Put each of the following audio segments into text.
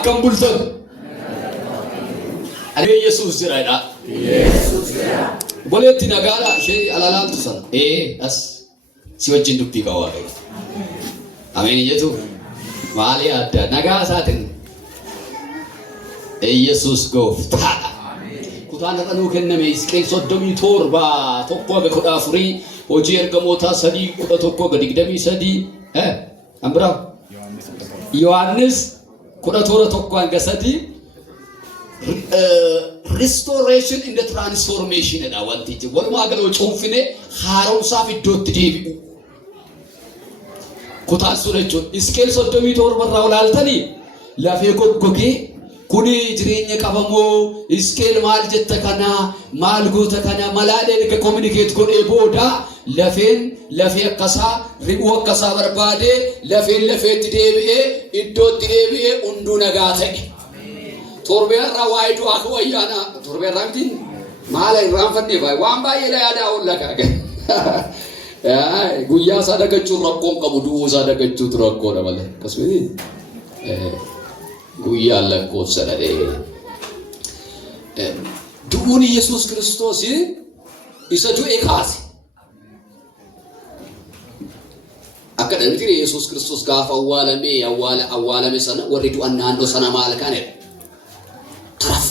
Akkam bultan. Ani Yesuus jiraadha. Yesuus jira. Boleetti nagaadha ishee alalaaltu sana. As si wajjin dubbii qaba Waaqayyo. Ameen jedhu maali adda nagaa isaatiin Yesuus gooftaadha. Kutaan dhaqanuu kenname Hisqeel 37 tokko haga 14 hojii ergamootaa 3:11-23 ambira Yohaannis 17 hanga 3 restoration in the transformation dha wanti je walumaa galoo cuunfine haaromsaaf iddootti deebi'u kutaan sun jechuun Hisqeel 37 irraa olaaltanii lafee goggogee kuni jireenya qabamoo Hisqeel maal jetta kana maal goota kana malaaleen ka communicate godhee booda lafee akkasaa ri'uu akkasaa barbaade lafeetti deebi'ee iddootti deebi'ee hunduu nagaa ta'e torbeerraa waa'ee du'aa wayyaana torbeerraa miti maala irraanfannee waan baay'ee yaadaa oolla kaage guyyaa isaa dagachuun rakkoon qabu du'uu isaa dagachuutu rakkoodha malee akkasumatti guyyaa lakkoofsa dhadhee du'uun Yesuus Kiristoos isa du'e kaase akka dhalli Yesuus Kiristoos gaafa awwaalame sana warri du'an naannoo sana maal kaane taraf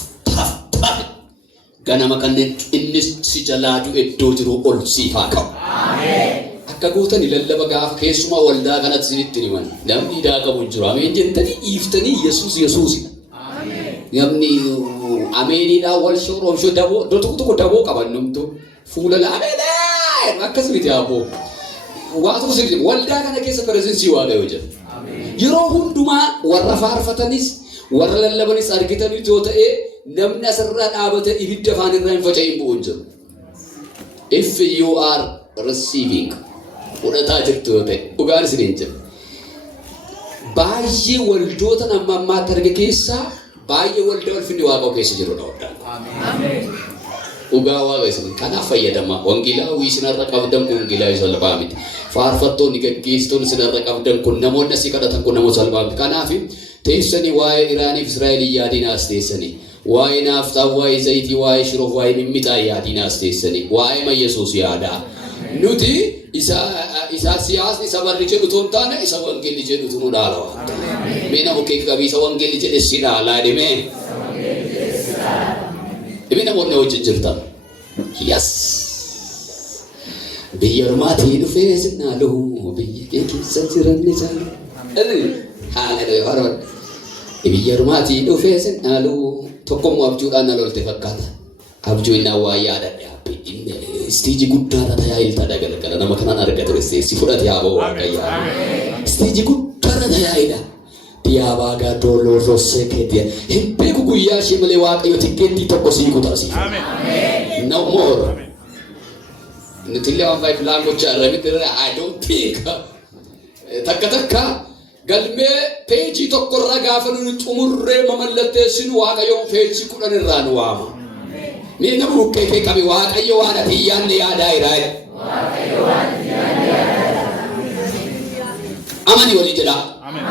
ganama kanneen inni si jalaa du'e iddoo jiru ol siifaa qabu. Ameen. Akka gootan lallaba gaafa keessumaa waldaa kanatti sinitti himan namni hidhaa qabu jiru ameen jettanii iiftanii Yesuus. Ameen. Namni ameeniidhaa wal shooromshoo daboo tokko daboo qaban namtu fuula ameen akkasumatti aboo waa tokko sirrii waldaa kana keessa prezeensii Waaqayyoo jira. Yeroo hundumaa warra faarfatanis warra lallabanis argitanii yoo ta'e namni asirraa dhaabate ibidda afaan irraa hin faca'in bu'uun jiru. If you are receiving fudhataa jirtu yoo ta'e dhugaan isiniin jira. Baay'ee waldoota nama ammaatti arge keessaa baay'ee waldaa ulfinni Waaqaa keessa jirudha waldaan. Ameen. Dhugaa Waaqa isin kanaaf fayyadama. Wangeelaa isinarra qabdan kun wangeelaa isa salphaa miti. Faarfattoonni gaggeessitoonni isinarra qabdan kun namoonni asii kadhatan kun namoota salphaa miti. Kanaaf teessanii waa'ee Iraaniif Israa'elii yaadinaas teessanii waa'ee naaftaa waa'ee zayitii waa'ee shiroof waa'ee mimmitaa yaadinaas teessanii waa'ee Yesuus yaadaa. Nuti isa siyaasni isa barri jedhu ton taane isa wangeelli jedhutu nu dhaala waan ta'eef. Meena bukkee qabii isa wangeelli jedhe si dhaalaa dhimee. Dhimee namoonni wajjin jirtan. Yes. Biyya ormaatii dhufee sinnaaluu biyya kee keessa jiranne jaallu. Haala biyya ormaatii dhufee sinnaaluu tokkommoo abjuudhaan na lolte fakkaata. Abjuu inni waa yaadadhe istiiji guddaadha tajaajilta dagalgala nama kanaan argatu si fudhate haa ba'u Waaqayyaa. Istiiji guddaadha tajaajila. Diyaabaa gaaddooloo rossee keetii hin beeku guyyaa ishee malee Waaqayyo tikkeettii tokko sii kutaasiif. No more. Nuti illee waan baay'ee language arrabite I don't think takka galmee peejii tokkorra gaafa nu xumurree mamallatteessinu Waaqayyoon peejii 10 irraa nu waama. Mee nama bukkee kee qabi Waaqayyo waan ati yaadne yaadaa irraa. Waaqayyo waan ati yaadne yaadaa. Amani walii jedha. Amen.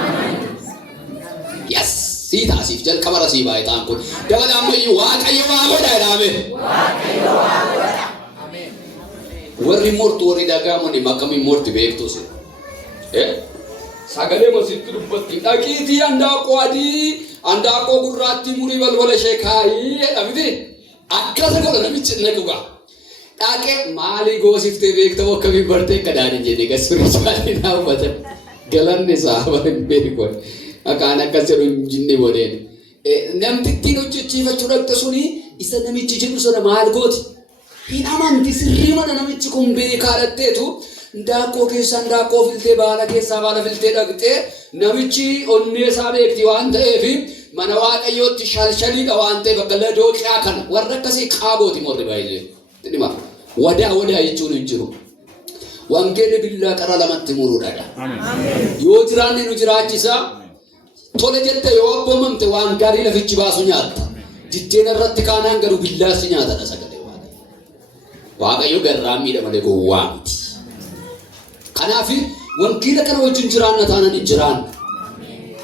Yes. Siitaasiif jalqaba rasii baay'ataan kun dabala ammayyu Waaqayyo waa godha jedhame. Waaqayyo waa godha. Amen. Warri mortu warri dhagaamani makamii morti beektus. Sagalee masitti dubbatti dhaqiitii handaaqoo adii handaaqoo gurraatti murii balbala ishee kaayii jedhamti. Akkasa godha namichi inni dhugaa. Dhaqee maalii goosiftee beektamu akkamii bartee akka daadhiin jennee spirituaalii naa uffatan. Galanni isaa bara hin beeku. Akkaan akkas jedhu hin jinne godheen. Namtittiin hojjechiifachuu dhaqxe suni isa namichi jedhu sana maal gooti? Hin amanti sirrii mana namichi kun beekaa dhatteetu ndaaqoo keessaa ndaaqoo filtee baala keessaa baala filtee dhaqxee namichi onnee isaa beekti waan ta'eef mana Waaqayyootti shalshaliidha waan ta'eef akka ladooqaa kana warra akkasii qaabooti morri baay'ee. Dhima wadaa jechuun hin jiru. Wangeelli billaa qara lamatti muruudhaadha. Yoo jiraanne nu jiraachisa tole jette yoo abboomamte waan gaarii lafichi baasu nyaatta. Jitteen irratti kaanaan garuu billaasi nyaatadha sagalee Waaqayyo. Waaqayyo garraan miidha malee gowwaa miti. Kanaaf wangeela kana wajjin jiraanna taanaan hin jiraanne.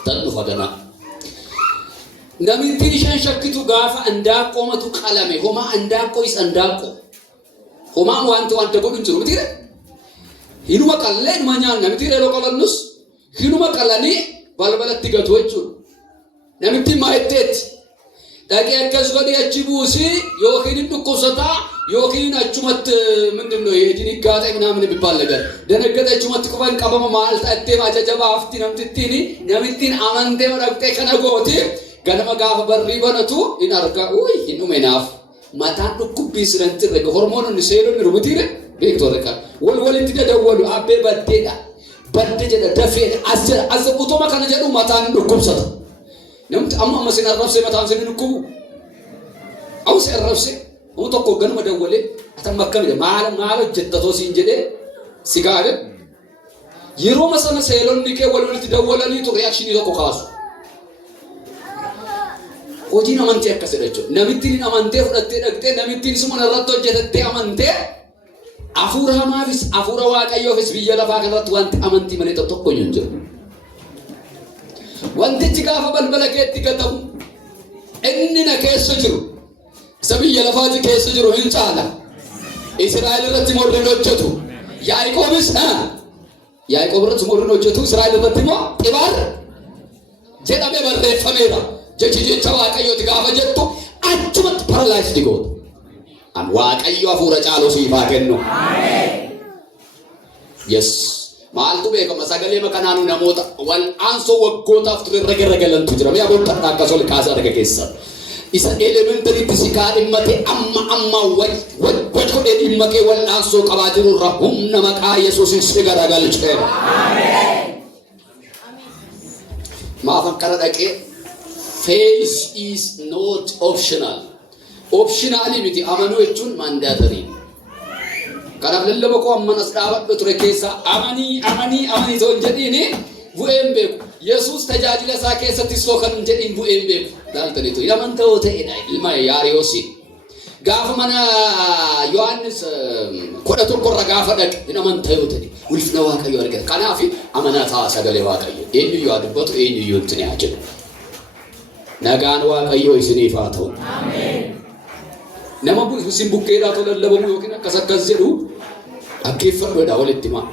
Tan dhufa ganaa. Namitti isheen shakkitu gaafa andaaqqoo matu qalame homaa andaaqqoo isa andaaqqoo homaa wanta godhu jiru mitiire hinuma qallee numa nyaan namitti reeloo qalannus hinuma qalanii balbalatti gatu jechuudha. Namitti maayetteetti dhaqee akkas godhi achi buusii yookiin hin dhukkubsataa yookiin achumatti ምንድን ነው የድንጋጤ ምናምን የሚባል ነገር ደነገጠ achumatti qofaan qabama maal ta'ettee ajajaba hafti namittiin amantee dhaqxee kana gooti ganama gaafa barrii banatu in arga uy hin dhumenaaf mataan dhukkubbii siranti rega hormoononni seelonni rumutiire beektoota kan walitti dadawwalu abbee baddeedha badde jedha dafeedha as utuma kana jedhu mataan dhukkubsata namti amma sin arrabsee mataan sin dhukkubu au sin arrabsee Umu tokko ganuma dawwalee atam akkamidha maal hojjettatoo siin jedhee si gaadhe yeroo sana seelonni kee walitti dawwalaniitu reakshinii tokko kaasu. Hojiin amantii akkasidha jechuudha. Namittiin amantee fudhattee dhaqxee namittiin suma irratti hojjetattee amantee hafuura hamaafis hafuura waaqayyoofis biyya lafaa kanarratti wanti amantii malee tokko hin jiru. Wantichi gaafa balbala keetti gatamu inni na keessa jiru. Sabiyya lafaati keessa jiru hin caala. Israa'el irratti morrin hojjetu. Yaaqoobis Yaaqoob irratti morrin hojjetu Israa'el irratti immoo xibaar jedhamee barreeffameera. Jecha waaqayyooti gaafa jettu achumatti paralaayisdi goota. An waaqayyo hafuura caaloo siif haa kennu. Yes. Maaltu beekama sagalee makanaanu namoota wal aansoo waggootaaf ture ragagalantu jira. Mi'a boonta akka sol kaasa arga keessa. Isa elementary physical dhimmate amma wal godhee dhimmake wal aansoo qabaa jiru irra humna maqaa Yesuusin si garagalchee. Maafan kana dhaqee faith is not optional. Optional miti amanuu jechuun mandatory. Kanaaf lallaba koo ammanas dhaabadhu ture keessa amanii toon jedhiini bu'een beeku. Yesuus tajaajila isaa keessatti soo kan jedhiin bu'een beeku. Daaltaniitu ilmanta'oo ta'edha ilma Yaariyoosi. Gaafa mana Yohaannis 11 irra gaafa dhaqe ilmanta'oo ta'e ulfina Waaqayyoo argate. Kanaaf amanaa ta'a sagalee Waaqayyoo. Eenyuyyuu haa dubbatu eenyuyyuu itti haa jedhu. Nagaan Waaqayyoo isiniif haa ta'u. Nama isin bukkeedhaa tole lallabamu yookiin akkas jedhu dhaggeeffadhuudha walitti himaa.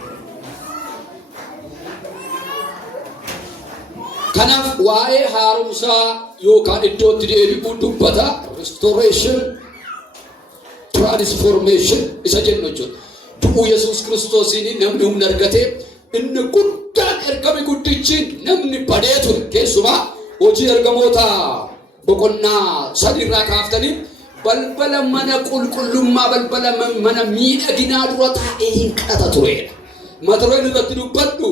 Kanaaf waa'ee haaromsaa yookaan iddootti deebi'uu dubbata restoration transformation isa jennu jechuudha. Du'uu Yesuus Kiristoosiin namni humna argatee inni guddaan ergame guddichiin namni badee ture keessumaa hojii ergamoota boqonnaa 3 irraa kaaftanii balbala mana qulqullummaa balbala mana miidhaginaa dura taa'ee hin kadhata turedha. Mata dureen irratti dubbadhu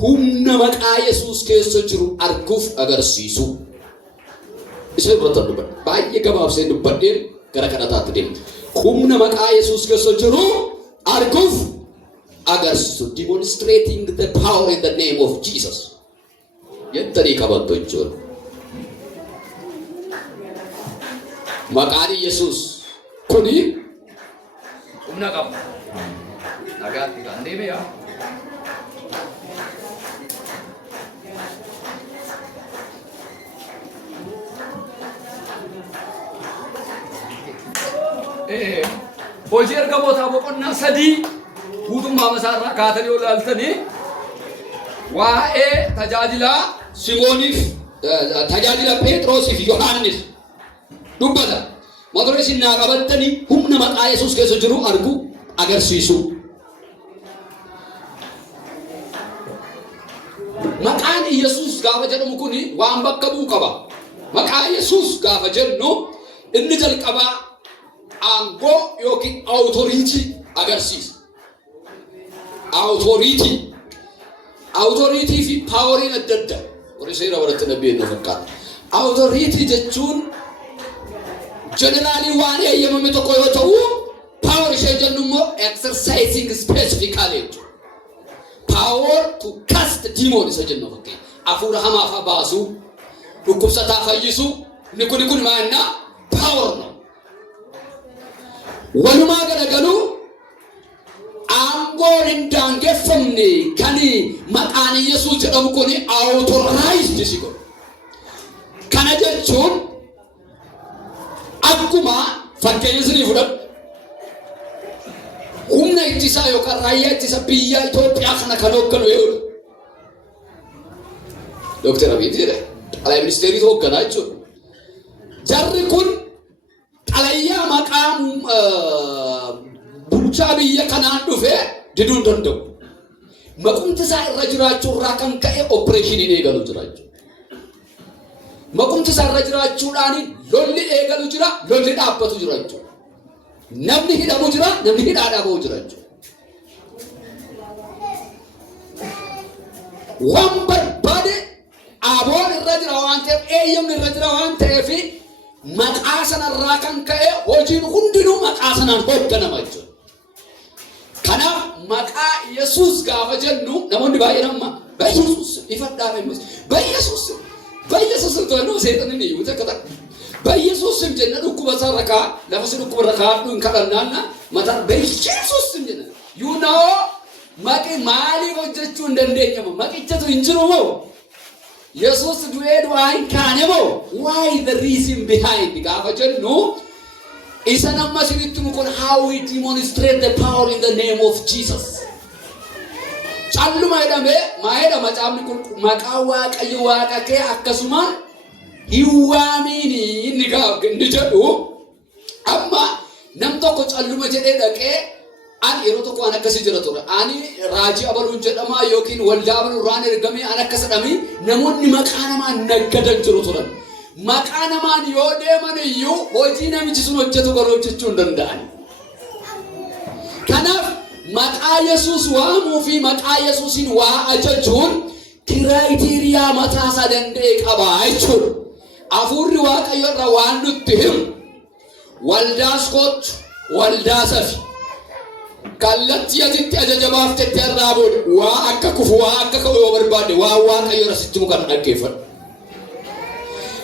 humna maqaa Yesuus keessa jiru arguuf agarsiisu. Isa irratti dubbadhu. Baay'ee gabaabsee dubbadheen gara kadhataatti deemna. Humna maqaa Yesuus keessa jiru arguuf agarsiisu. Demonstrating the power in the name of Jesus. Yettanii qabattu jechuudha. Maqaan Yesuus kuni humna qaba. Nagaatti kan deeme yaa. Hojii ergamoota boqonnaa 3 guutummaa masaarraa kaatanii olaaltanii waa'ee tajaajila Simooniif tajaajila Phexrosiif Yohaannis dubbata. Mata duree isin naa qabattanii humna maqaa Yesuus keessa jiru argu agarsiisu. Maqaan Yesuus gaafa jedhamu kuni waan bakka bu'u qaba. Maqaa Yesuus gaafa jennu inni jalqabaa aangoo yookiin authority agarsiisa. Authority fi poweriin adda adda. Warri seera warratti nabbiin fakkaata. Authority jechuun generally waan eeyyamame tokko yoo ta'u, power ishee jennu immoo exercising specifically. Power to cast demon isa jennu fakkeenya. Hafuura hamaa baasuu, dhukkubsataa fayyisuu, ni kun maanna power no. Walumaa galagalu aangoon hin daangeffamne kan maqaan Yesuus jedhamu kun authorized si godha. Kana jechuun akkuma fakkeenya isinii fudhadhu. Humna ittisaa yookaan raayyaa ittisa biyya Itoophiyaa kana kan hoogganu eenyu? Dr. Abiy jedha. Xalayaa ministeerii hoogganaa jechuudha. Jarri kun xalayaa maqaa bulchaa biyya kanaan dhufee diduu hin danda'u. Maqumti isaa irra jiraachuu irraa kan ka'e opereeshinii eegalu jira jechuudha. Maqumti isaa irra jiraachuudhaan lolli eegalu jira, lolli dhaabbatu jira jechuudha. Namni hidhamu jira, namni hidhaadhaa bahu jira jechuudha. Waan barbaade aboon irra jira waan ta'eef, eeyyamni irra jira waan ta'eef maqaa sanarraa kan ka'e hojiin hundinuu maqaa sanaan hoogganama jechuudha. Kanaaf maqaa Yesuus gaafa jennu namoonni baay'een amma Yesuus ifadhaa Yesuus Yesuus to'annoo seexanni ni yuute akka ta'a. Yesuus jenna dhukkuba sarrakaa lafa si dhukkuba rakaa dhuun kadhannaanna mataa Yesuus jenna. You know maqi maaliif hojjechuu hin dandeenyamu? Maqichatu hin jiru moo? Yesuus du'ee du'aa hin kaane moo? Why the reason behind gaafa jennu isa nama sinitti mukon how we demonstrate the power in the name of Jesus. Calluma jedhame maayedha macaafni kun maqaa Waaqayyo Waaqa kee akkasuma hiwaamiini inni jedhu amma nam tokko calluma jedhee dhaqee ani yeroo tokko an akkasii jira ture. Ani raajii abaluun jedhamaa yookiin waldaa abaluurraan ergamee an akkas jedhamee namoonni maqaa namaan naggadan jiru turan. Maqaa namaan yoo deeman iyyuu hojii namichi sun hojjetu garuu hojjechuu hin danda'an. Kanaaf maqaa Yesuus waamuu fi maqaa Yesuusiin waa ajajuun kiraayiteeriyaa mataasaa danda'e qabaa jechuudha. Hafuurri Waaqayyo irra waan nutti himu waldaas kootu waldaa safi. Kallattii asitti ajajabaaf jettee irraa booda waa akka kufu waa akka ka'u yoo barbaadde waa Waaqayyo irra sitti mukan dhaggeeffadhu.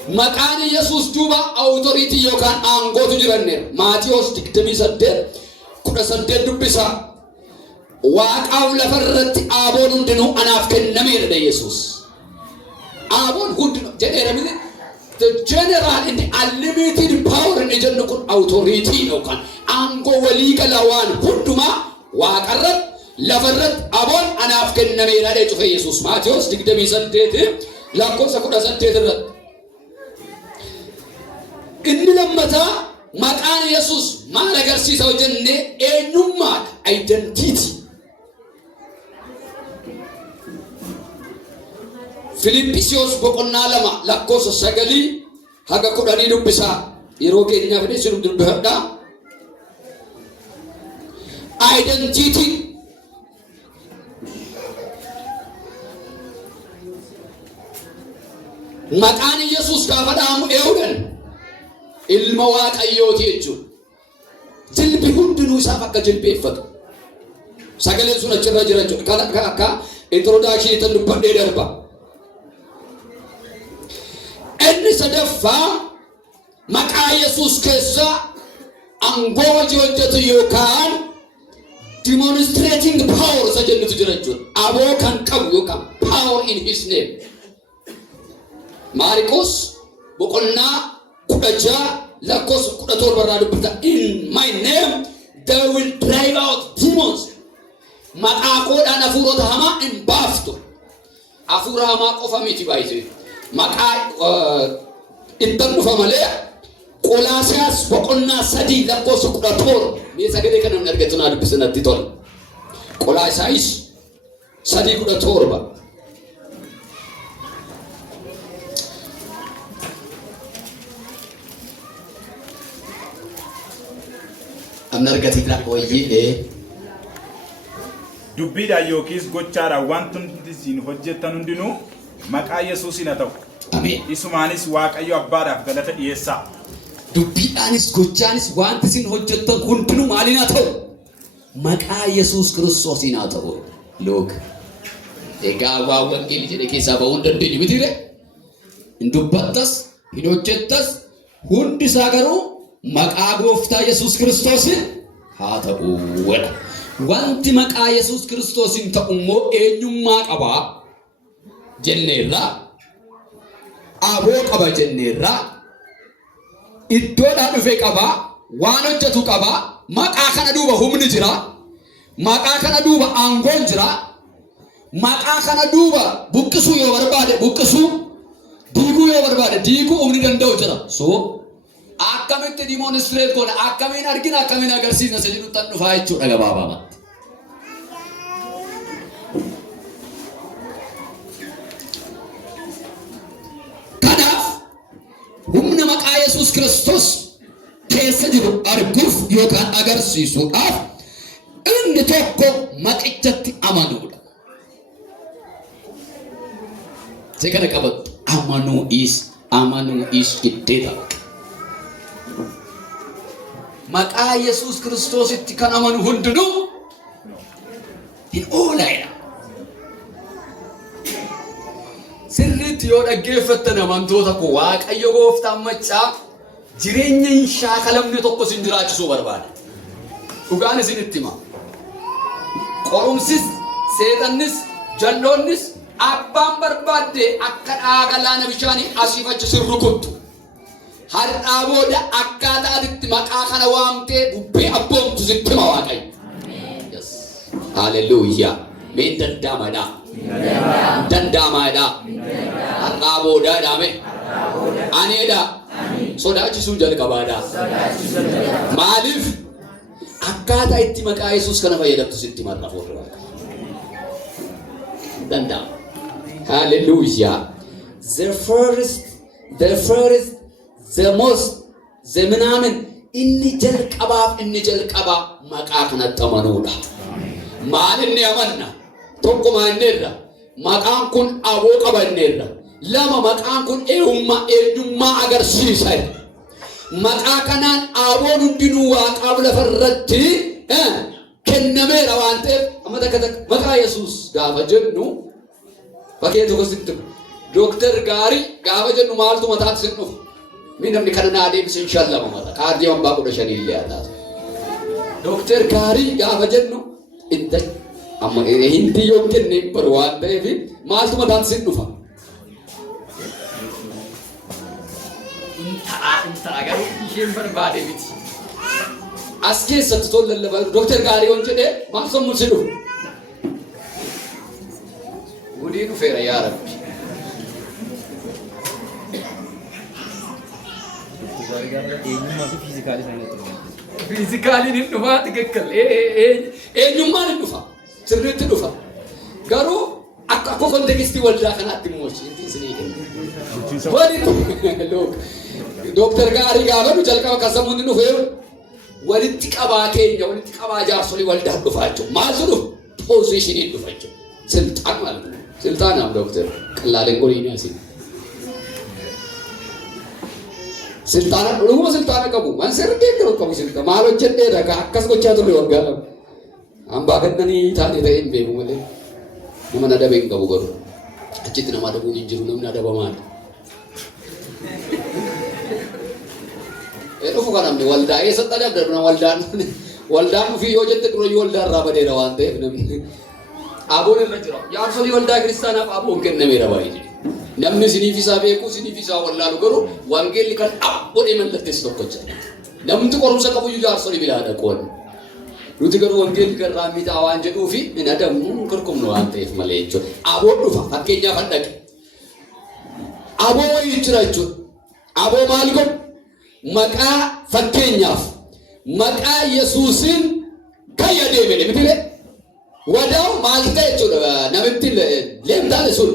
Maqaan Yesuus duuba awutoriitii yookaan aangootu jiranneera. Maatiyoos 28:18 dubbisaa. Waaqaaf lafarratti aaboon hundinuu anaaf kennameera Yesuus. Aaboon hundinuu jedheera miti. The general and the unlimited power in the jennu kun authority yookaan aangoo waliigala waan hundumaa waaqarratti lafarratti aaboon anaaf kennameera jechuudha Yesuus. Maatiyoos 28:18 irratti. Inni lammataa maqaan Yesuus maal agarsiisa hojjenne eenyummaa identity. Filippisiyoos 2:9 dubbisaa yeroo keenyaaf dhiyeessu dubbifadha. Identity maqaan Yesuus gaafa dhaamu eeguudhaan ilma Waaqayyooti jechuudha. Jilbi hundinuu isaaf akka jilbeeffatu. Sagaleen sun achirra jira jechuudha. Akka introduction tan dubbadhee darba. Inni sadaffaa maqaa Yesuus keessa aangoo hojii hojjetu yookaan demonstrating power isa jennutu jira jechuudha. Aboo kan qabu yookaan power in his name. Maariqos 16:17 in my name they will drive out demons. Maqaa koodhaan hafuurota hamaa hin baaftu. Hafuura hamaa qofa miti baay'ee. Maqaa ittan dhufa malee Qolaasiyaas 3:17 mee sagalee kana hin argatu naa dubbisanatti tole. Qolaasiyaas 3:17 amna argati kana wayii dubbiidhaan yookiis gochaadhaan wanti hundi isin hojjettan hundinuu maqaa Yesuusiin haa ta'u. Ameen. Isumaanis Waaqayyo Abbaadhaaf galata dhiyeessaa. Dubbiidhaanis gochaanis wanti isin hojjettan hundinuu maaliin haa ta'u? Maqaa Yesuus Kiristoosiin haa ta'u. Look. Egaa waa wangeelii jedhe keessaa ba'uu hin dandeenyu mitiire? Hin dubbattas, hin hojjettas, hundi isaa garuu maqaa Gooftaa Yesuus Kiristoosiin haa ta'u. Wanti maqaa Yesuus Kiristoosiin ta'u immoo eenyummaa qabaa jenneerraa. aboo qaba jenneerra iddoodhaa dhufee qaba waan hojjetu qaba maqaa kana duuba humni jira maqaa kana duuba aangoon jira maqaa kana duuba buqqisuu yoo barbaade buqqisuu diiguu yoo barbaade diiguu humni danda'u jira so akkamitti demonstrate goona akkamiin argina akkamiin agarsiisna isa jedhu tan dhufaa jechuudha gabaabaatti. Kanaaf humna maqaa Yesuus Kiristoos keessa jiru arguuf yookaan agarsiisuudhaaf inni tokko maqichatti amanuudha. Se kana qabatu amanuu is giddeeta. Maqaa Yesuus Kiristoositti kan amanu hundinuu hin oolayna. Sirriitti yoo dhaggeeffattan amantoota koo Waaqayyo Gooftaan Maccaa jireenya hin shaakalamne tokko isin jiraachisuu barbaada. Dhugaan isinitti hima. Qorumsis, seexannis, jalloonnis abbaan barbaadde akka dhaagalaana bishaanii asiif achi sirrukuttu. Har'aa booda akkaataatti maqaa kana waamtee bubbee abboomtu sitti hima Waaqayyo. Yes. Hallelujah. Mee danda'amaadha. Danda'amaadha. Har'aa booda dhaame. Aneedha. Sodaachisuu jalqabaadha. Maaliif? Akkaataa itti maqaa Yesuus kana fayyadamtu sitti marra fuudhee Waaqayyo. Danda'ama. Hallelujah. The most ምናምን inni jalqabaa maqaa kanatti amanuudha. Maal inni amanna? Tokkuma inneerra maqaan kun aboo qaba inneerra. Lama maqaan kun eenyummaa agarsiisa. Maqaa kanaan aboon hundinuu Waaqaaf lafarratti kennameera waan ta'eef amma takka maqaa Yesuus gaafa jennu bakkee tokko sitti Dooktar Gaarii gaafa jennu maaltu mataatti sin dhufu? Min namni kana naa deebise inshaallah mata kaardii hambaa 15 illee haa Dooktar Gaarii gaafa jennu itti amma hindi yoo kenne baru waan ta'eef maaltu mataatti sin dhufa? Inta garuu isheen barbaade miti. As keessatti tol lallabaa Dooktar Gaarii waan jedhee maal sammuu si dhufu? Gudii dhufeera yaa Rabbi. Fiizikaaliin hin dhufaa xiqqeekkal eenyummaan hin dhufa sirriitti dhufa garuu akka kontekstii waldaa kanaatti mooshiitti isinii kenna. Dooktar Gaarii gaafa nu jalqaba kan sammuun hin dhufee walitti qabaa keenya walitti qabaa jaarsolii waldaa dhufaa jechuudha. Maaltu dhufu? Poozishinii dhufa jechuudha. Siltaan maal siltaanaaf dooktar qallaaleen goliin asii. Siltaana dhuguma siltaana qabu waan sirrii garuu qabu siltaana maal hojjedheedha ka akkas gochaa turre waggaa lama hambaa kennanii taatee ta'e hin beeku malee nama nadabe hin qabu garuu achitti nama adabuun hin jiru namni adabamaadha. Dhufu kan namni waldaa eessatti adabdaduna waldaan dhufii yoo jette durayyuu waldaa irraa badeera waan ta'eef namni aboon irra jira jaarsolii waldaa kiristaanaaf aboon kennameera baay'ee. Namni siniif isaa beeku siniif isaa wallaalu garuu wangeelli kan godhee mallatteessu tokko jira. Namni qorumsa qabu jaarsolii bilaadha qoon. Nuti garuu wangeelli kan raammitaa waan jedhuufi hin adamnu korkomnu waan ta'eef malee jechuudha. Aboo dhufa fakkeenyaaf han dhaqe. Aboo wayii jira jechuudha. Aboo maal godhu? Maqaa fakkeenyaaf maqaa Yesuusiin kan yadeeme miti wadaa'u maal ta'e jechuudha namitti leemtaale sun.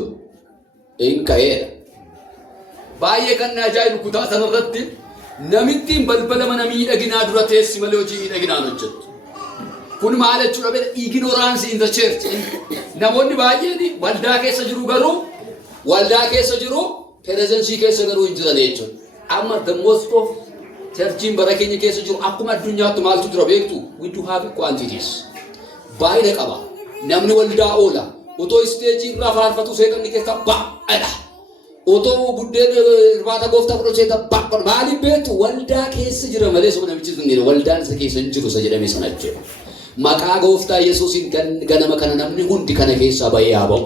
Ka'eera. Baay'ee kan ajaa'ibu kutaa sanarratti namittiin balbala mana miidhaginaa dura teessi malee hojii miidhaginaan hojjettu. Kun maal jechuudha? Ignorance in the church. Namoonni baay'een waldaa keessa jiru garuu waldaa keessa jiru presensii keessa garuu hin jiran jechuudha. Amma the most of churchiin bara keenya keessa jiru akkuma addunyaatti maaltu jira beektu? We do have quantities. Baay'ee qaba. Namni waldaa oola. Otoo isteejii irraa faarfatu seeqanni keessa baa'adha. Otoo buddeen irbaata gooftaa fudhacheeta baa'adha. Maaliif beektu? Waldaa keessa jira malee soo namichi sun waldaan isa keessa hin jiru isa jedhame sana jechuudha. Maqaa gooftaa Yesuusiin ganama kana namni hundi kana keessaa bahee haa ba'u.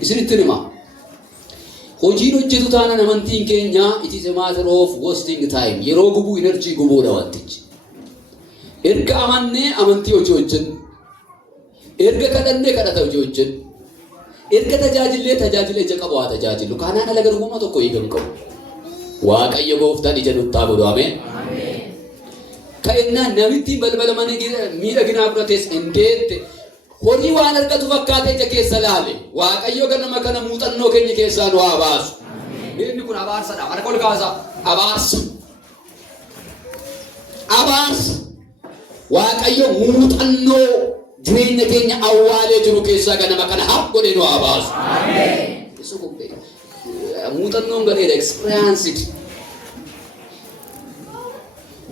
Isinitti hima. Hojiin hojjetu taanaan amantiin keenya it is a matter of wasting time. Yeroo gubuu energy gubuudha wantichi. Erga amannee amantii hojii hojjennu. Erga kadhannee kadhata hojii hojjennu. Erga tajaajillee ija qabu haa tajaajilu. Kanaan ala garuu uumaa tokko eegamu qabu. Waaqayyo gooftaan ija nutti haa godhu. Ameen. Ka'ennaan namitti balbala mana miidhaginaa fudhates hindeette horii waan argatu fakkaatee ija keessa laale. Waaqayyo ganama kana muuxannoo keenya keessaa nu haa baasu. Inni kun abaarsadha. Harka ol kaasaa. Abaarsa. Abaarsa. Waaqayyo muuxannoo jireenya keenya awwaalee jiru keessaa ganama kana haa godhee nu haa baasu. Muuxannoon galeedha. Experience.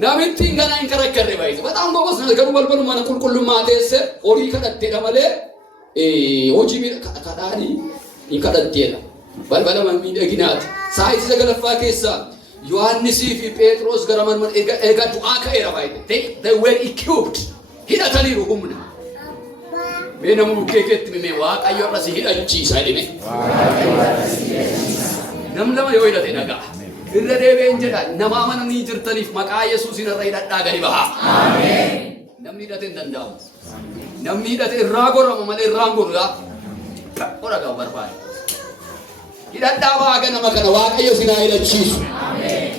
Namitti gana hin karakkarre baay'ee. Bataam gogoos na garuu balbalu mana qulqullummaa teesse horii kadhatteedha malee hojii kadhaanii hin kadhatteedha. Balbala miidhaginaati. Saayitii sagalaffaa keessaa Yohaannisii fi Phexros gara mana eega du'aa ka'eera baay'ee. They were equipped. Hidhataniiru humna. Mee nama bukkee keetti mimee Waaqayyo irra si hidhachiisa jedhame. Nam lama yoo hidhate dhagaa. Irra deebi'een jedha nama amananii jirtaniif maqaa Yesuusin irra hidhadhaa gadi bahaa. Ameen. Namni hidhate hin danda'amu. Namni hidhate irraa gorama malee irraan gorraa. Qora qabu barbaade. Hidhadhaa bahaa ganama kana Waaqayyo sin haa hidhachiisu. Ameen.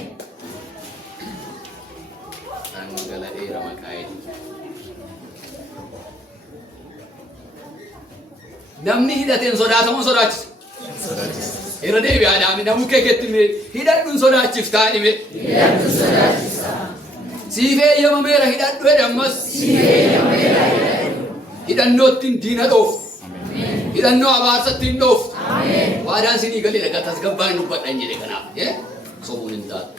Dhangalaa'eera maqaa namni hidhateen sodaatamu sodaachisa. Irra deebi'aadhaami namuu keeketti mee hidhadhuun sodaachiftaa dhime. Hidhadhuun sodaachisa. Siif eeyyamameera hidhadhu jedhe ammas. Siif eeyyamameera hidhadhu. Hidhannoottiin diina dhooftu. Hidhannoo abaarsatti hin dhooftu. Waadaan sinii galee dhagaa tasgabbaan dubbadhan jedhe kanaaf. Sobuun hin taatu.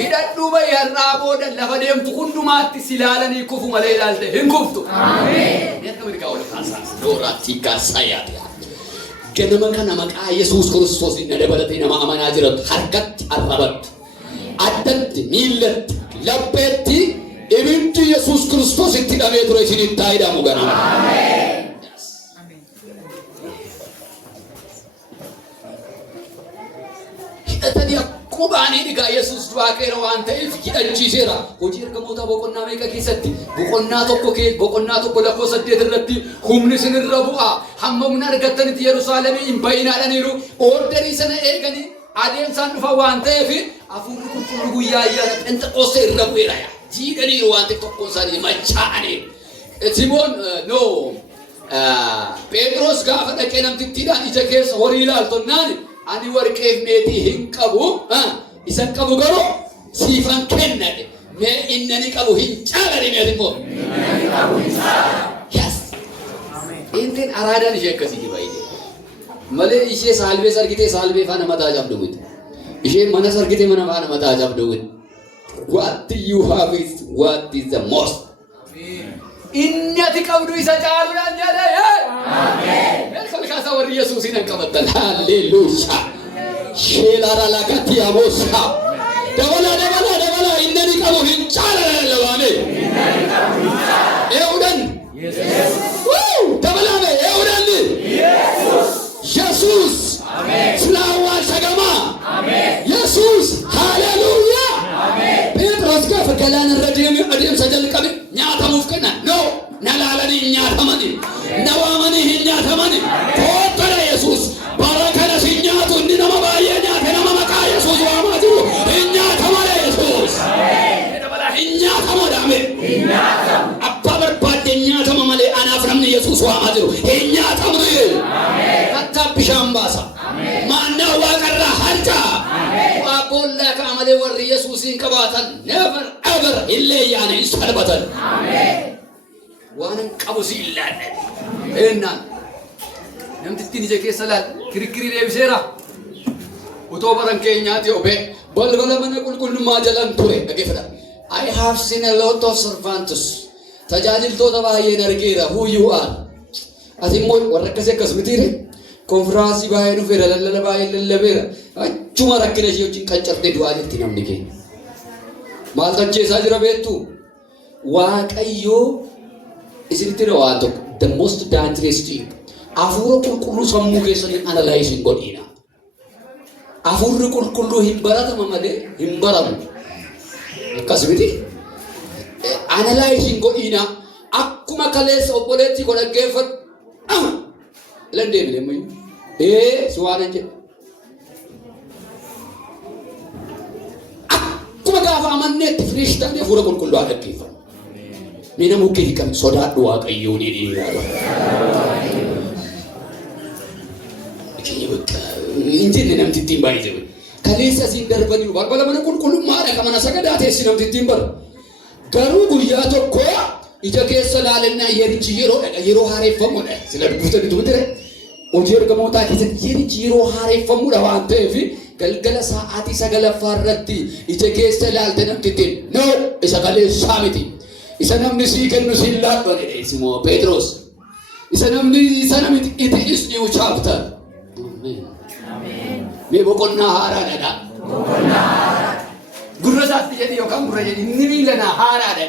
Hidhadhuu bayi har'aa booda lafa deemtu hundumaatti si ilaalanii kufu malee ilaalte hin kuftu. Neerka mirgaa ol kaasaa. Dooraatti kaasaa yaade. Ganama kana maqaa Yesuus Kiristoos inni dabalatee nama amanaa jiratu harkatti arrabatti addatti miillatti lapheetti ibiddi Yesuus Kiristoos itti hidhamee ture isinitti haa hidhamu ganama. Hidhatanii akkuma baanii dhigaa Yesuus du'aa ka'eera waan ta'eef hidhachiiseera. Hojii ergamoota boqonnaa meeqa keessatti boqonnaa tokko lakkoo 8 irratti humni isinirra bu'a. Hamma humna argattanitti Yerusaalemii hin bayinaadhaniiru. Orderii sana eeganii adeemsaan dhufa waan ta'eef hafuurri qulqulluu guyyaa ayyaana Pheenxeqoosxee irra bu'eera. Jiidhaniiru waan ta'eef tokkoon isaanii machaa'anii. Simoon Phexros gaafa dhaqee namtittiidhaan ija keessa horii ilaaltonnaan ani warqeef meetii hin qabu isan qabu garuu siifan kennadhe mee innani qabu hin caalani meeti immoo innani qabu hin caala. Yes. Intiin araadaan ishee akkasii baay'ee malee ishee saalbee sargitee saalbee faana mataa cabdu miti. Ishee mana sargitee mana faana mataa cabdu miti. What you have is what is the most. Inni ati qabdu isa caaluudhaan jedhe. Ameen. Meeshaa kaasaa warri Yesuusin hin qabattan. Halleluuyaa. Sheelara lagatti amoosaa. Dabala inni qabu hin caalaa lawaame. Inni qabu hin caalaa. Eewudan. Yesuus. Dabalame eewudan. Yesuus. Ameen. Silawaa sagama. Ameen. Yesuus. Halleluuyaa. Ameen. Phexros gaafa galaana irra deeme adeemsa jalqabe nyaatamuuf kenna. No. Nalaalanii hin nyaatamani. Nawaamanii hin nyaatamani. Koottara Yesuus. Barakana si nyaatu inni nama baay'ee nyaate nama maqaa Yesuus waamaa jiru. Hin nyaatamale Yesuus. Hin nyaatama daame. Abbaa barbaadde hin nyaatama malee anaaf namni Yesuus waamaa jiru. Hin nyaatamne. Kattaa bishaan baasa. Maannaa waaqarraa harca. Waa boollaa ka'a malee warri Yesuusin qabaatan never ever illee yaana hin salphatan. Waan qabu si ilaalle. Eenyaan namtittiin ija keessa laal kirikkirii deebiseera. Utoo baran keenyaati obee balbala mana qulqullummaa jalan ture dhageeffadha. I have seen a lot of servants. Tajaajiltoota baay'een argeera. Who you are? Ati immoo warra akkasii akkas mitiire konfiraansii baay'ee dhufeera lallala baay'ee lallabeera. Achuma rakkina ishee wajjin qancartee du'aa jirti namni keenya. Maal tajjeesaa jira beektu? Waaqayyoo isinitti waan tokko the most dangerous thing hafuura qulqulluu sammuu keessanii analyze godhina. Afurri qulqulluu hin baratama malee hin baramu. Akkasumiti analyzing godhiina akkuma kaleessa obboleetti koo dhaggeeffadhu. Ilan deemne ammayyu. Si waan hin jedhu. Akkuma gaafa amanneetti firiish ta'anii hafuura qulqulluu haa dhaggeeffatu. Mee nama bukkee hiikan sodaadhu Waaqayyoon ilaala. Injinni namti ittiin baay'ee kaleessa siin darbanii balbala mana qulqullummaadha kan mana sagadaa teessi namti ittiin bara. Garuu guyyaa tokko ija keessa laalennaa yerichi yeroo haareeffamudha. Sila dubbistanii tuutere hojii ergamootaa keessatti yerichi yeroo haareeffamudha waan ta'eef galgala sa'aatii 9 irratti ija keessa laalte namti ittiin no isa kaleessaa miti. Isa namni sii kennu siin laadhonedha Simoon Peetros. Isa namni it is new chapter. Mee boqonnaa haaraadha. Gurra isaatti jedhi yookaan gurra jedhi inni miilanaa haaraadha.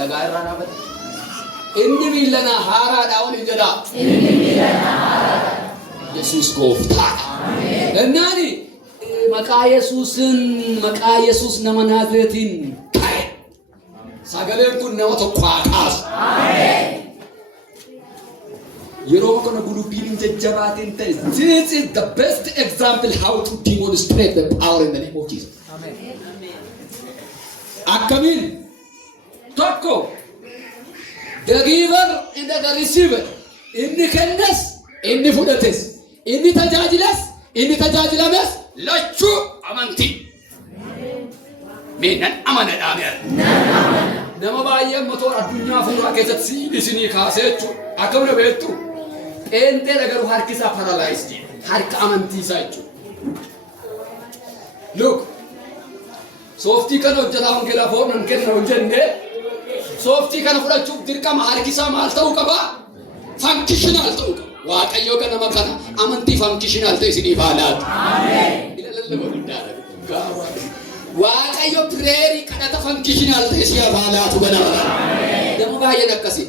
Lagaa irraa dhaabata. Inni miilanaa haaraadha waliin jedha. Yesuus gooftaadha. Dannaani maqaa Yesuus nama Naazireetiin ka'e. Sagaleen kun nama tokko haa kaasu. Yeroo kana gulubiin jajjabaatiin ta'e. This is the best example how to demonstrate the power in the name of Jesus. Amen. Akkamiin tokko the giver and the receiver. Inni kennas, inni fudhates, inni tajaajilames lachuu amantii. Meenan amanadhaa meera. Nama baay'ee motora addunyaa fuuraa keessatti isinii kaasee jechuudha. Akkamiin beektu? Eenteedha garuu harki isaa paralyzed. Harka amantii isaa jechuudha. Look. Sooftii kana hojjetaa wangeelaa foonaan kenna hojjennee sooftii kana fudhachuuf dirqama harki isaa maal ta'uu qaba? Functional ta'uu qaba. Waaqayyo ganama kana amantii functional ta'e isiniif haa laatu. Waaqayyo prayerii kadhata functional ta'e isiniif haa laatu ganama kana. Nama baay'een akkasii.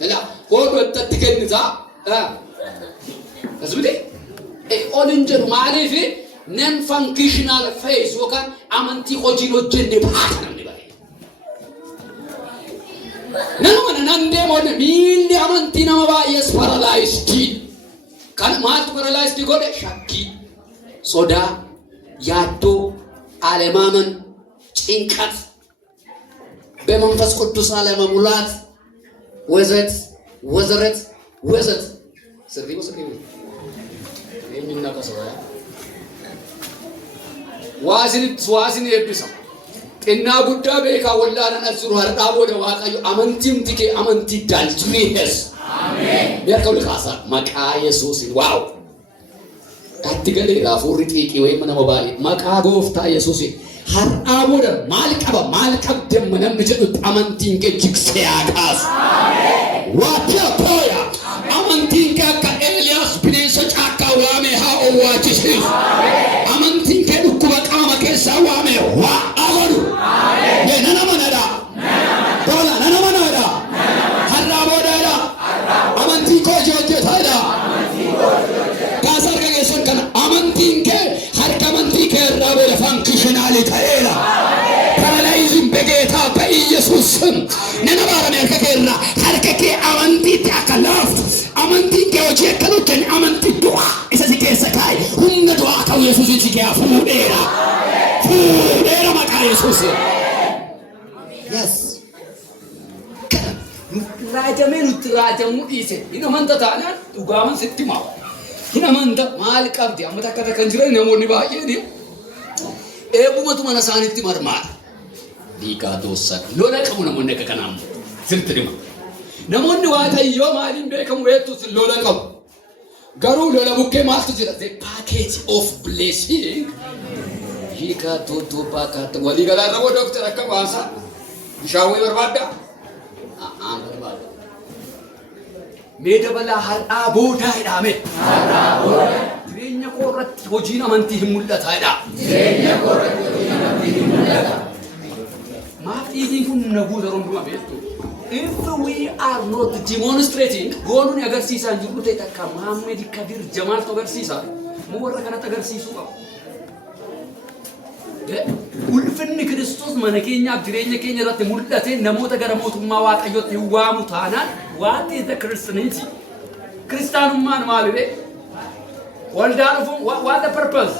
Foon itti kennisaa. Asumti olin jedhu maaliif non functional faith yookaan amantii hojiin hojjenne baata namni baay'ee. Nama nan deemoon miilli amantii nama baay'ees paralyzed. Kan maaltu paralyzed godhe? Shakkii, sodaa, yaaddoo, አለማመን፣ ጭንቀት፣ በመንፈስ ቅዱስ አለመሙላት ወዘት ወዘረት ወዘት ስሪው የሚናቀሰው ዋሲን የብሳ እና ጉዳ በካ ወላና አዝሩ አርዳ ወደ ዋቃዩ አመንቲም ትኬ አመንቲ ዳልጅሪስ አሜን ያከው ለካሳ ማቃ ኢየሱስ ዋው አትገለ ራፉሪ ጥቂ ወይ ምን መባሊ ማቃ ጎፍታ ኢየሱስ ሀርዳ ወደ ማልቀብ ደመነም ጀዱ አመንቲን ከጅክስ ያቃስ አሜን ዋቲያ ፖያ አመንቲን ከካ ኤልያስ ቢኔሰ ጫካ ዋሜ ሃኦ ዋቺስ አሜን አመንቲን ከዱኩ በቃማ ከሳ ዋሜ ዋ አወሩ አሜን ነና መናዳ ዶላ ነና መናዳ ሀርዳ ወዳዳ አመንቲ ኮጆጀ ታዳ ካሳር ከየሰን ከና አመንቲን ከ ሀርካ አመንቲ ከራ ወደ ፋንክሽናል ታኤላ ፓራላይዝም በጌታ በኢየሱስ ስም ነና ባራም ያልከከራ ሀርከከ አመንቲ ታከላፍ አመንቲ ከወጀ ከሉከን አመንቲ ዱአ ኢሰሲ ከሰካይ ሁነ ዱአ ካው ኢየሱስ ይችያ ፉዴራ ማካ ኢየሱስ yes raajameen utti raajamu dhiise hin amanta taanaan dhugaaman sitti maa hin amanta maal qabdi amma takka kan jiran namoonni baay'een eebumatu mana isaaniitti marmaadha dhiigaa doossan lola qabu namoonni akka kanaa sirti dhima namoonni waaqayyoo maaliin beekamu beektus lola qabu garuu lola bukkee maaltu jira the package of blessing hiikaa tuutuu baakaata walii galaarra boo dooktar akka baasa bishaawwee barbaadda Meda bala har'aa boodaa hidhaame. Jireenya koo irratti hojiin amantii hin mul'ataadha. Maaf dhiigiin kun na guuta hundumaa beektu. if we are not demonstrating goonun agarsiisan jirru ta'e takka Muhammad Kadir Jamal to agarsiisa mu warra kanatti agarsiisu qabu. Ulfinni Kiristoos mana keenyaaf jireenya keenya irratti mul'ate namoota gara mootummaa Waaqayyootti waamu taanaan what is the Christianity? Kiristaanummaan maalidhe? Waldaa dhufuun what the purpose?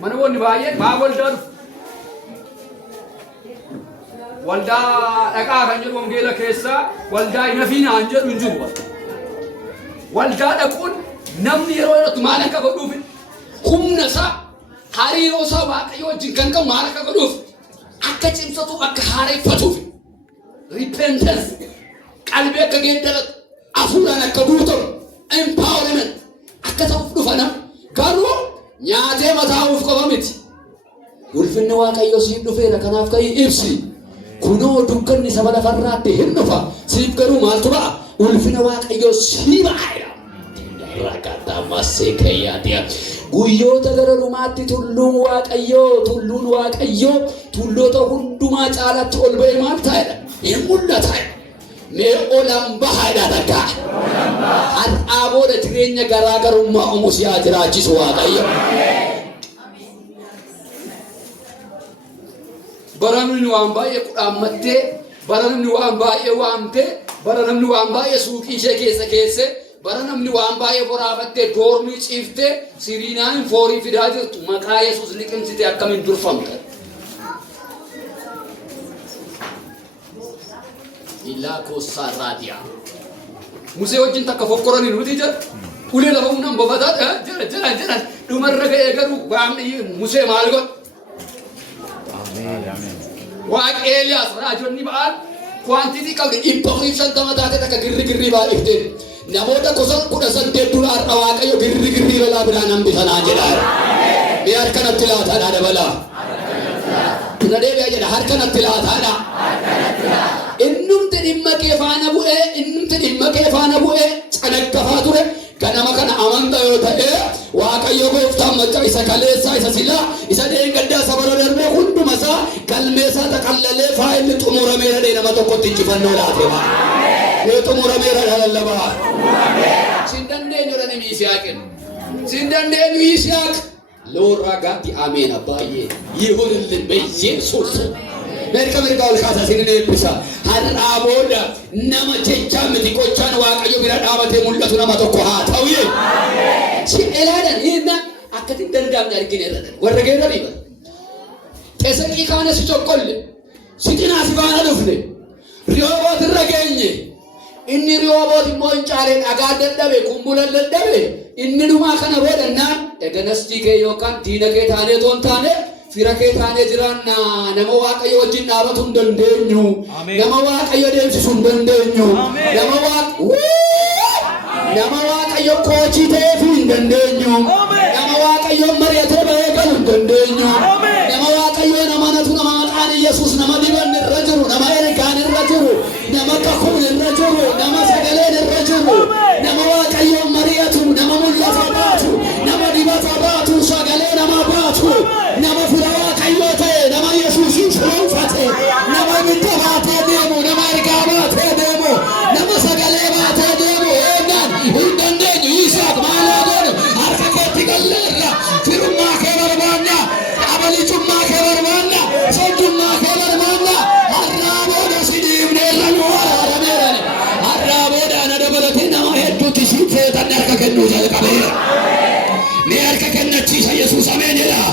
Mana wonni baay'een maa waldaa dhufu? Waldaa dhaqaa kan jedhu wangeela keessaa waldaa hin hafiinaa hin jedhu hin jiru. Waldaa dhaquun namni yeroo irratti maal akka godhuuf humna isaa hariiroo isaa Waaqayyo wajjin kan qabu maal akka godhuuf akka cimsatu akka haareeffatuuf repentance qalbii akka geeddaratu afuuraan akka guutamu empowerment akka ta'uuf dhufana garuu nyaatee mataa'uuf qofa miti. Ulfinni Waaqayyo siif dhufeera kanaaf ka'ii ibsi. Kunoo dukkanni saba lafarraatti hin dhufa siif garuu maaltu ba'a? Ulfina Waaqayyo sii ba'aadha. Rakkataa massee kayyaatiya. Guyyoota gara dhumaatti tulluun Waaqayyoo tulloota hundumaa caalatti ol ba'e maal ta'edha? Hin mul'ata. Mee olaan bahaadha dhagaa. Har'aa booda jireenya garaagarummaa oomus yaa jiraachisu Waaqayyo. Baranamni waan baay'ee kudhaammattee, baranamni waan baay'ee waamtee, baranamni waan baay'ee suuqii ishee keessa, baranamni waan baay'ee boraafattee, doormii ciiftee, siriinaan foorii fidaa jirtu maqaa Yesuus liqimsitee akkamiin durfamte? Ilaa koossaa raadiyaa. Musee wajjin takka fokkoranii nuti jedhu, ulee lafa humnaan bofataa jiran dhumarra ga'ee garuu waamni Musee maal godhu? Waaq Eeliyaas raajonni ba'an quantity qabdi dhibbaaf shantama taate takka girri baay'ifte namoota gosa 18 dura har'a Waaqayyo girri balaa biraan hambisanaa jedha. Mee harkanatti laataadha dabalaa. Tuna deebi'a jedha harkanatti laataadha. Innumti dhimma kee faana bu'ee canaqqafaa ture. Ganama kana amanta yoo ta'e Waaqayyo gooftaan macca isa kaleessaa isa silaa isa deengaddaa sabara darbee hunduma isaa galmeessaa taqallalee faayilli xumurameera dhee nama tokkotti injifannoo laatee ba'a. Yoo xumurameera lallabaa. Sin dandeenyu dhani Yisihaaqin. Sin dandeenyu Yisihaaq. Loorraa gaatti ameen abbaay'ee yihunillee beeyyeessuus. Merka ol kaasaa sin eebbisa. Har'aa booda nama jechaa miti gochaan Waaqayyo bira dhaabatee mul'atu nama tokko haa ta'u. Si ilaalan hinna akkatiin danda'amne argine irra warra geerra dhiiba. Qeesaqii kaana si tokkolle si cinaa si baana dhufne Rihooboot irra geenye inni Rihooboot immoo hin caaleen dhagaa dadhabe kumbulan dadhabe inni dhumaa kana boodannaan eganastii kee yookaan diina kee taanee toon taane fira kee taanee jiraanna nama Waaqayyo wajjin dhaabatu hin dandeenyu nama Waaqayyo deemsisu hin dandeenyu nama Waaqayyo kochii ta'eef hin dandeenyu nama Waaqayyo mari'atee bahee galu hin dandeenyu nama Waaqayyo nama natu nama maqaan Yesuus nama dibanni irra jiru nama ergaan irra jiru nama kakuun irra jiru nama sagaleen irra jiru nama Waaqayyo mari'atu nama mul'ata baatu nama dibata baatu sagalee nama baatu nama fira Waaqayyo ta'e nama Yesuusin furuunfate nama mitta baatee deemu nama ergaa baatee deemu nama sagalee baatee deemu hin dandeenyu Yisihaaq maalaa godhu harka keetti galleerra firummaa kee barbaanna abalicummaa kee barbaanna sojjummaa kee barbaanna har'aa booda si dhiibneerra nu waraarameerani har'aa booda ana dabalatee nama hedduutti si feetan harka kennuu jalqabeera. Mee harka kennachiisa Yesuus ameen jedha.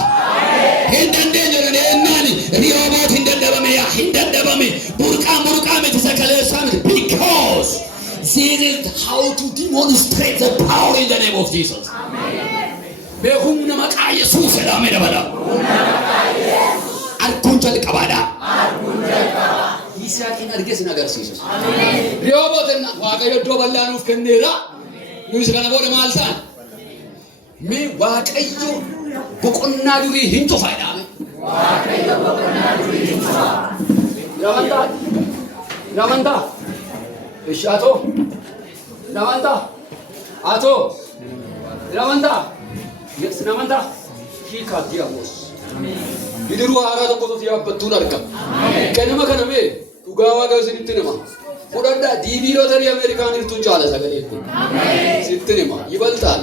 Hin dandeenyu dhageenyaani Rihooboot hin dadhabame burqaa miti sakaleessaa miti because this is how to demonstrate the power in the name of Jesus. Behumna maqaa Yesuus jedhame dabala. Arguun jalqabaadha. Yisihaaqin argee sin agarsiisa. Rihooboot Waaqayyo iddoo bal'aa nuuf kenneera. Nuyi kana booda maal ta'an? Mee Waaqayyo boqonnaa durii hin cufaadha. Waaqayyo boqonnaa durii hin cufa. Namantaa. Ishaatoo. Namantaa. Yes, namantaa. Hiikaa diyamoos. Bidiruu haaraa tokkotu yaabbattuun argama. Ganama kana mee dhugaa Waaqayyo isinitti nama. Fudhadha diibii lootarii Ameerikaan hirtuun caala sagalee kun. Sittin hima ይበልጣል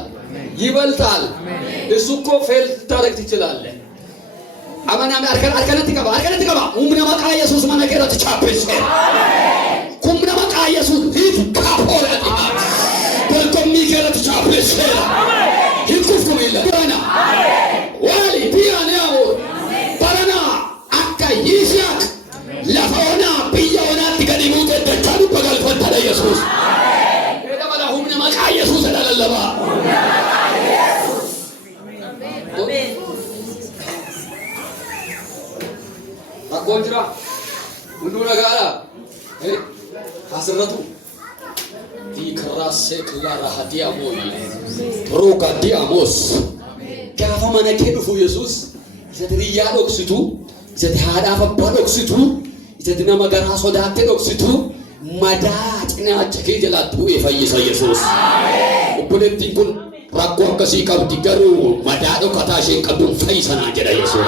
ይበልጣል. እሱ እኮ ፌል ታረግ ትችላለህ። አማናም አርከነት ይገባ humna maqaa Yesuus mana keerratti chaappeessee. Humna maqaa Yesuus hiik kaafoodhaati. Dorgommii keerratti chaappeessee. Hiikuufuma illa. Wali biyyaanii ammoo barana akka Yisihaaq lafa onaa biyya onaatti gadi buutee dachaa dhibba galfattadha Yesuus. Edabala humna maqaa Yesuus lallabaa. Akkoo jira hunduu nagaadha. Asirratu diikarraasee kilaara hadiyaamooyi rooga diyaamos gaafa mana kee dhufu Yesuus isatti riyyaa dhoksitu isatti haadhaaf abbaa dhoksitu isatti nama garaa sodaattee dhoksitu madaa cinaacha kee jalaatti bu'ee fayyisa Yesuus. Obboleettiin kun rakkoo akkasii qabdi garuu madaa dhokataa isheen qabduun fayyisanaa jedha Yesuus.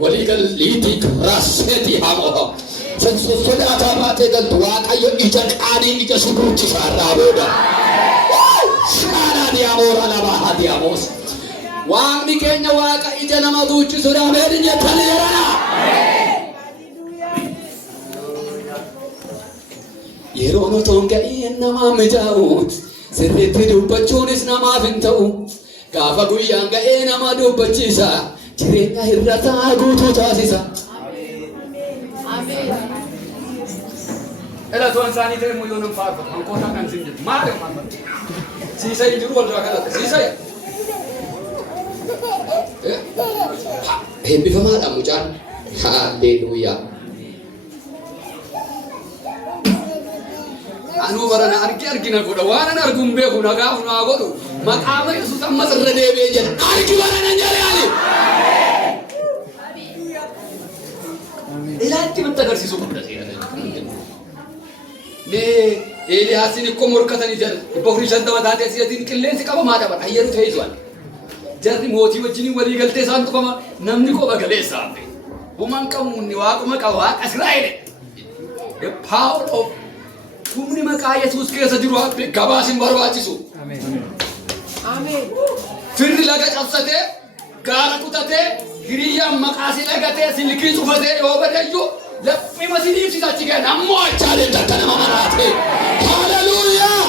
Waliigal liitii raaseetii hamoo sodaataa baatee galtu Waaqayyo ija qaanii ija suduutti saarraa booda shaaraa diyaamoora lamaa haa diyaamoos. Waaqni keenya Waaqa ija nama duuchisuudhaan meedhi jettanii jedhana. Yeroo otoon ga'iin namaa mijaa'uut sirriitti dubbachuunis namaaf hin ta'u. Gaafa guyyaan ga'ee nama dubbachiisa. Jireenya hir'ataa guutuu taasisa. Elatoon isaanii ta'e muyyoo nan faarfatu. Hanqootaa kan sin jedhu. Maali faarfatu? Siisay jiru walduraa kanatti. Siisay. Eebbifamaadha mucaan. Haalleluuyaa. Anuu barana argina godha. Waan an arguun beeku nagaaf naa godhu. Maqaama Yesuus ammas irra deebi'ee jedha. Argi barana jedhaani. Ilaatti wanta agarsiisuu qabda seera. Eeliyaasiin ikkoo morkatanii jira. Dhibba afurii shantama taatee asiyatiin qilleensi qabamaadha bara. Ayyaru ta'ee jiran. Jarri mootii wajjin walii galtee isaan tuqama namni kopha galeessa hafe. Human qabuun waaquma qaba waaqa Israa'el. The power of humni maqaa Yesuus keessa jiru hafe gabaasin barbaachisu. Ameen. Firri laga cabsatee gaara kutatee hiriyyaan maqaasi lagatee silkii cufatee yoo badayyu laphii masiniifsisa achi ga'e ammoo achaalee takka nama maraate. Haleluuyaa.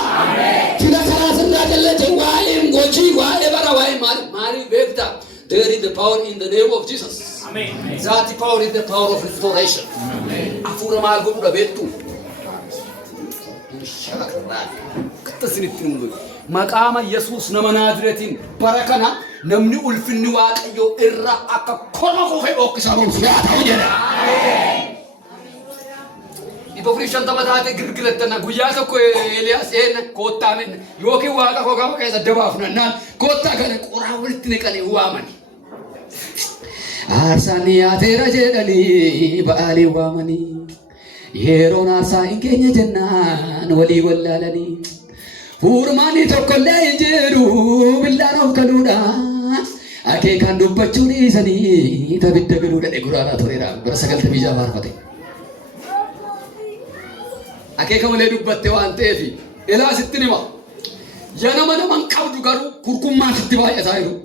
Fila karaa sirraa jallee waa'een gojii waa'ee bara waa'ee maaliif beekta? There is the power in the name of Jesus. Amen. That power is the power of restoration. Afuura maal godhudha beektu? Maqaama Yesuus nama Naazreetiin bara kana namni ulfinni Waaqayyoo irra akka korma kofee dhokkisamuuf yaa ta'u jedha. Dhibba afurii shantama taatee girgirettana guyyaa tokko Eeliyaas koottaa minna yookiin Waaqa koo gama keessa dabaafnannaan koottaa kana qoraa walitti niqanii waamani. Aarsaan dhiyaateera jedhanii ba'aalii waamanii yeroon aarsaa hin keenya jennaan walii wallaalanii. Furmaanni tokkollee hin jiru billaan of galuudha. Akeekaan dubbachuu dhiisanii tabidda galuudha dheguraaraa tureera. Bara 96 faarfate. Akeeka malee dubbatte waan ta'eef ilaa sitti nima. Nama naman qabdu garuu kurkummaan sitti baay'ataa jiru.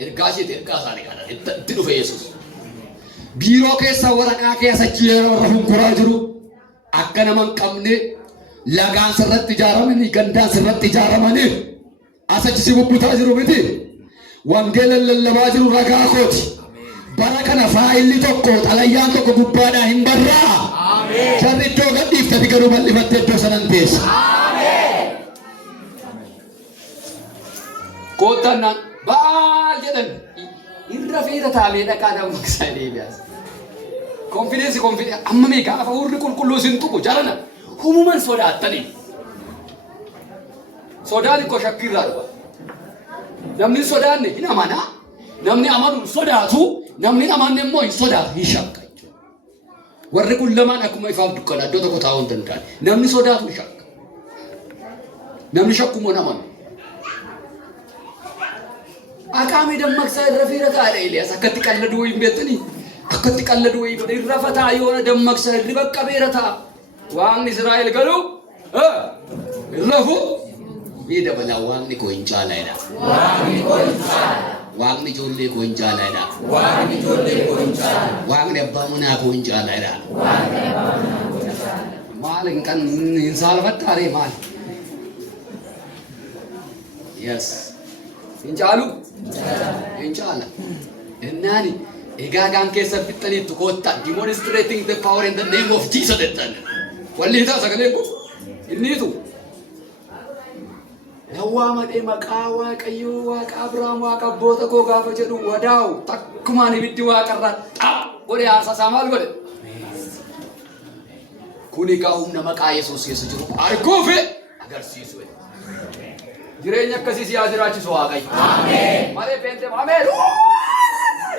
Ergaa isheeti ergaa isaanii kana itti dhufe Yesuus. Biiroo keessa waraqaa keessa yeroo hunkuraa jiru akka naman qabne lagaan sirratti ijaaramanii gandaan sirratti ijaaramanii asachi si bubbutaa jiru miti. Wangeela lallabaa jiru ragaa kooti. Bara kana faayilli tokko xalayyaan tokko gubbaadhaa hin barraa. Jarri iddoo gadhiiftati garuu bal'ifattee iddoo sanan teessa. Koottanaan baal jedhan irra feeta taamee dhaqaa dammaqsaa Eeliyaas. Konfidensi amma mee gaafa hurri qulqulluu sin tuqu jalana humuman sodaattanii. Sodaan ikkoo shakkirraa dhufa. Namni sodaanne hin amanaa. Namni amanu hin sodaatu. Namni amanne immoo hin sodaatu hin shakka. Warri kun lamaan akkuma ifaaf dukkana iddoo tokko taa'uu hin danda'an. Namni sodaatu hin shakka. Namni shakkumoo hin amanu. Akaamii dammaqsaa irra feera taa'edha Eeliyaas akkatti qalladuu hin beektanii. Akkatti qalladuu hin irra fataa yoona dammaqsaa irri bakka beera ta'a. Waaqni Israa'el garuu rafu miidha balaa waaqni koo hin caalaadha. Waaqni ijoollee koo hin caalaadha. Waaqni abbaa manaa koo hin caalaadha. Maal hin saalfattaaree maal? Yes. Hin caalu? Hin caala. Ennaani egaa gaan keessa fixxaniitu kootta demonstrating the power in the name of Jesus jettan. Walli hiitaa sagalee kun inniitu. Nawwaa madhee maqaa Waaqayyoo Waaqa Abrahaam Waaqa abboota koo gaafa jedhu wadaa'u takkumaan ibiddi waaqarraa xaap godhee aarsasaa maal godhe? Kun egaa humna maqaa Yesuus keessa jiru arguufi agarsiisu. Jireenya akkasii siyaa jiraachisu Waaqayyo. Ameen. Malee peentee ameen.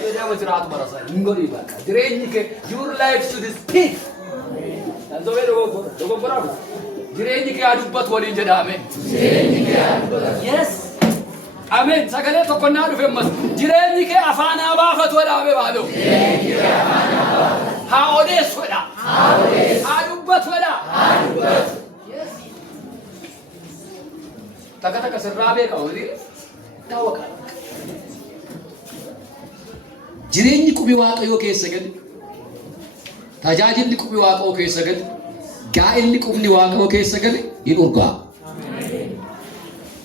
Jedhama jiraatu barasaa hin godhii bakka. Jireenyi kee your life should speak. Dandoo dogoggoraa kun. Jireenyi kee dubbatu waliin jedha ameen. Jireenyi kee dubbatu. Yes. Ameen. Sagalee tokko naa dhufe ammas. Jireenyi kee afaan haa baafatu jedha ameen baadoo. Jireenyi kee afaan haa baafatu. Haa odeessu jedha. Haa odeessu. Haa dubbatu jedha. Haa dubbatu. Yes. Taka sirraa beeka horii daawwaka. Jireenyi qubi Waaqayyoo keessa gadi. Tajaajilli qubi Waaqayyoo keessa gadi. Gaa'illi qubni Waaqayyoo keessa gadi hin urgaa.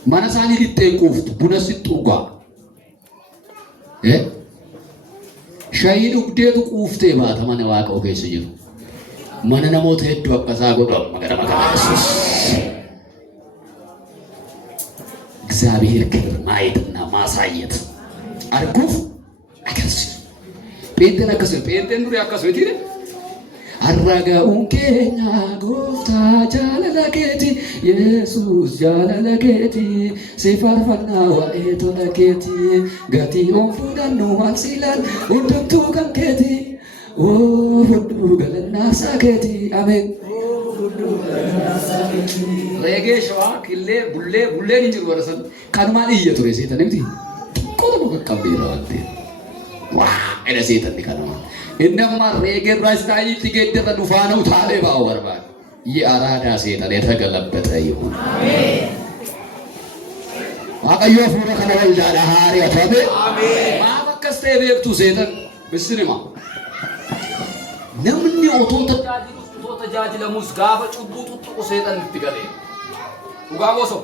Mana isaanii lixxeen quuftu buna sitti urgaa. Shayii dhugdeetu quuftee baata mana Waaqayyoo keessa jiru. Mana namoota hedduu akkasaa godhu amma gara maqaa Yesuus. እግዚአብሔር ክብር ማየትና ማሳየት አርጉፍ አከስ ጴንጤን አከስ ጴንጤን ኑሪ አከስ ወይቲረ አራጋኡን ኬኛ ጎፍታ ጃለለኬቲ ኢየሱስ ጃለለኬቲ ሲፋርፈና ዋኤቶ ለኬቲ ጋቲ ኦንፉዳኑ ማንሲላል ሁንዱቱ ከንኬቲ ኦ ሁንዱ ገለና ሳኬቲ አሜን Reggae shawaa killee bulleen hin jiru warasan kanumaan iyya ture seetan miti qola muka qabbeera waan ta'eef waa edha seetanni kanumaan inni amma reggae irraa istaayiitti geeddarra dhufaana utaalee baa'u barbaada iyya araadaa seetan irra galabbata yihuun Waaqayyoo fuula kana waldaadha haarii atame maaf akkas ta'e beektu seetan bisinima namni otoo tajaajilamus gaafa cubbuu tuttuqu seetan itti galee dhugaa goso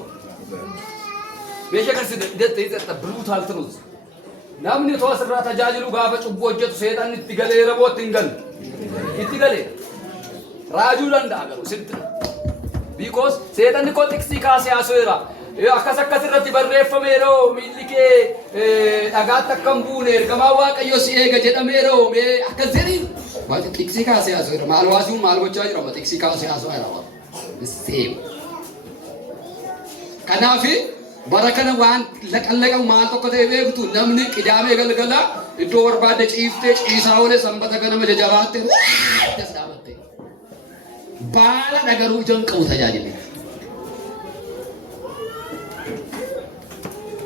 meeshaa kan siddeetti hidhatta brutal truth namni otoo asirraa tajaajilu gaafa cubbuu hojjetu seetan itti galee rabootti hin galu itti galee raajuu danda'a garuu sitti because seetanni koo tiksii kaasee haasoera akkas irratti barreeffame yeroo miilli kee dhagaatti akka hin buune ergamaa Waaqayyoo si eega jedhame yeroo akkas jedhiin Mati tiksi kasih asal, malu asu malu bocah je, mati tiksi kasih asal era. Same. Kanafi, barakan wan lekal mal to kata ebe betul. Namni kidame gal itu berbada cifte, isawle sambata kana meja jawate. Jas dawate. Bala nagar ujung kau saja jadi.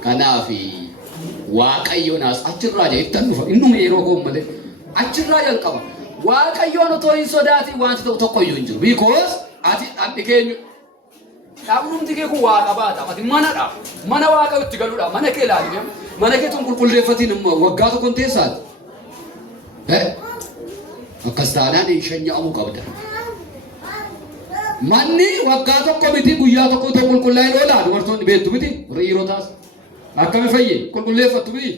Kanafi, Waaqayyo nas acir raja iftan nufa. Innu mero ko male. Acir raja kau. Waaqayyo no to in sodati want to koyo injur because ati kenyu dabnum tige ku waaqa baata ati mana waaqa utti galuudha mana kee laalibe mana kee tun qulqulleeffatiin waggaa tokkon teessaati akkas taanaan ishanya amu qabda manni waggaa tokko miti guyyaa tokko to qulqullaa'ee oola dubartoonni beektu miti riirootaas akkami fayye qulqulleeffattu miti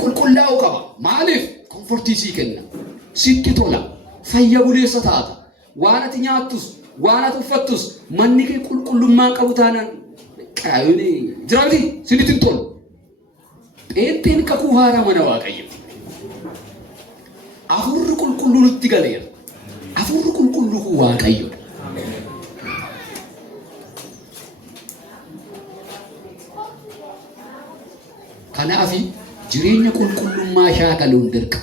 qulqullaa'uu qaba maaliif komfortii sii kenna sitti tola fayya buleessa taata waan ati nyaattus waan ati uffattus manni kee qulqullummaa qabu taanaan qaayuni jiraati sinitti hin tolu pheenteen kakuu haaraa mana Waaqayyo afurri qulqulluu nutti galeera afurri qulqulluu Waaqayyo kanaafi jireenya qulqullummaa shaakaluun dirqa